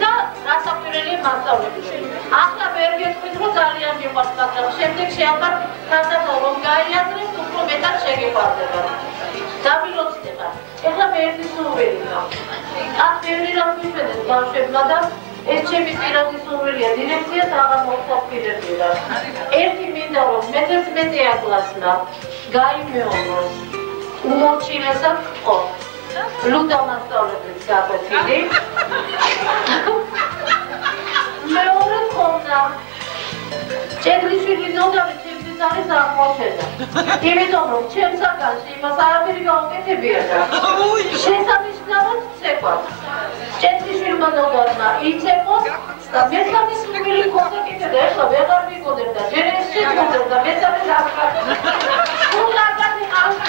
და გასაკვირელი მასწავლებელი. ახლა ვერ გეტყვით რომ ძალიან მიყვარს, მაგრამ შემდეგ შეამბარ თანდათან რომ გაიაზრებთ, უფრო მეტად შეგიყვარდება. დაბილოცდება. ეხლა ერთი სურვილი მაქვს. აქ ბევრი რამ მიშვენეს ბავშვებმა და ეს ჩემი პირადი სურვილია დირექციას აღარ მოვსაფირებია. ერთი მინდა რომ მე-11 კლასმა გაიმეოროს უმორჩილესად ყო. ლუდა მასწავლებლებს გაკვეთილი. მეორე ხომდა ჭედლიშვილი ნოდარი ჩემთვის არის აღმოჩენა. იმიტომ რომ ჩემს საგანში იმას არაფერი გაუკეთებია და შესანიშნავად ცეკვავს. ჭედლიშვილმა ნოდარმა იცეკვოს და მესამე სურვილი მქონდა კიდე და ეხლა ვეღარ მიგონებ და ჯერ ეს შეძლებდა და მესამე დავკარგ. სულ კარგად იყავდა.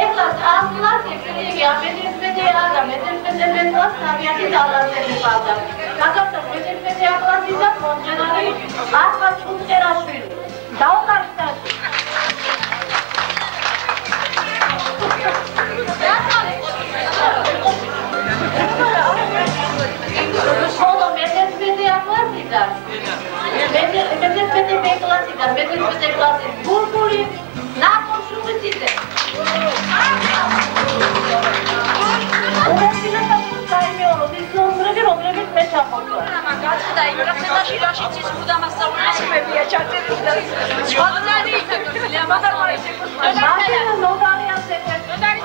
ეხლა ამ კლასებში იგი მე-11 და მე-11 კლასს თავიანთი ტალანტები ყავდა. გაგავდა მე-11 კლასიდან მომღერალი ახლა ჩუწერაშვილი. დაუყარეთ. ხოლო მე-11 კლასიდან მე-11 კლასის ბურბული ნაკოშუბიძე. რომლებიც მე ჩამოწვა. გაწყდა იმ რა ხეთაში რაშიც ხუდა მასწავლებლები ჩაწერილი და სხვადასხვა იქნება მასწავლებელი. მაშინ ნოდარი ასეთე. ნოდარი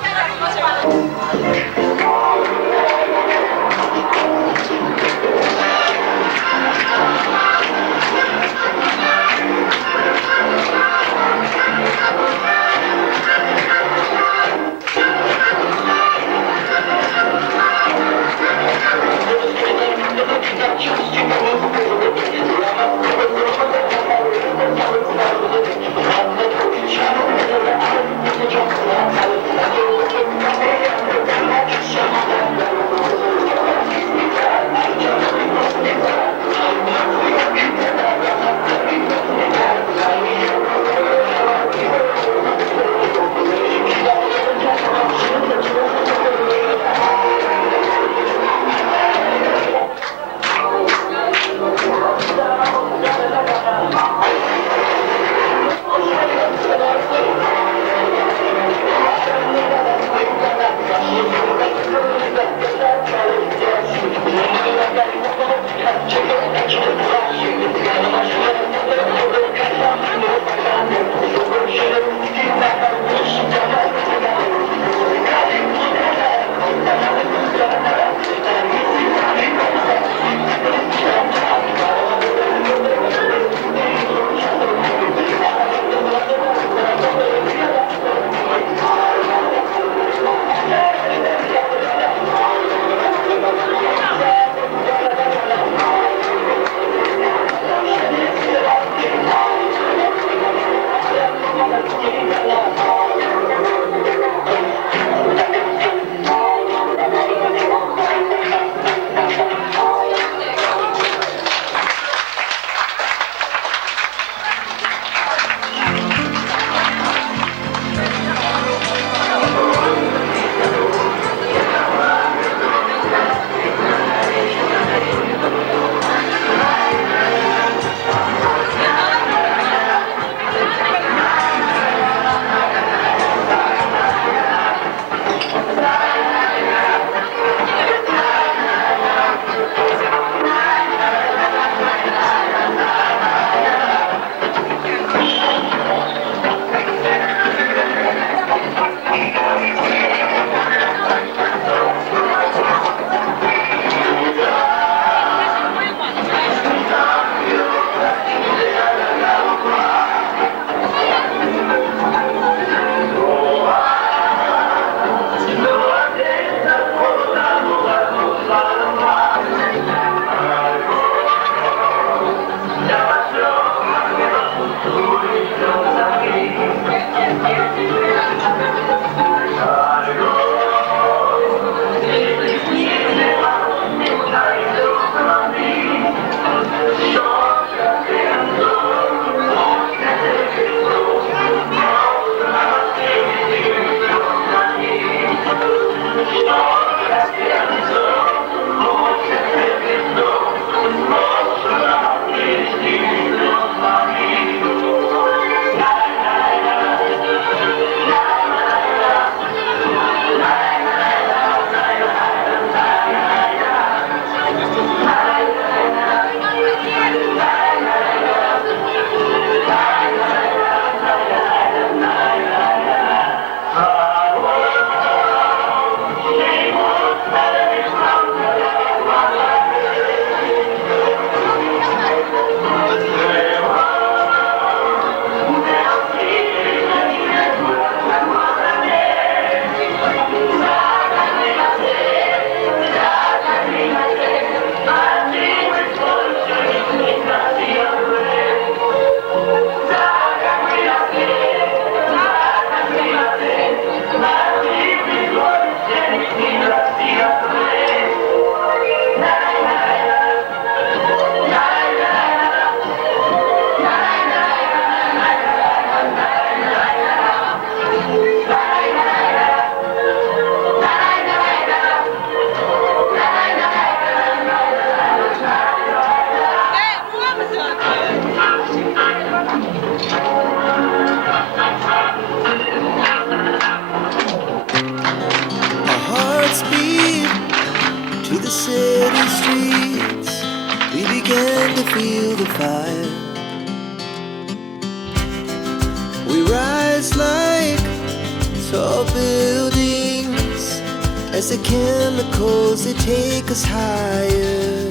as the chemicals they take us higher.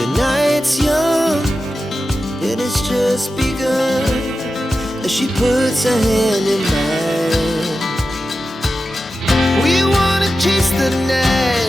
The night's young, it has just begun, as she puts her hand in mine. We wanna chase the night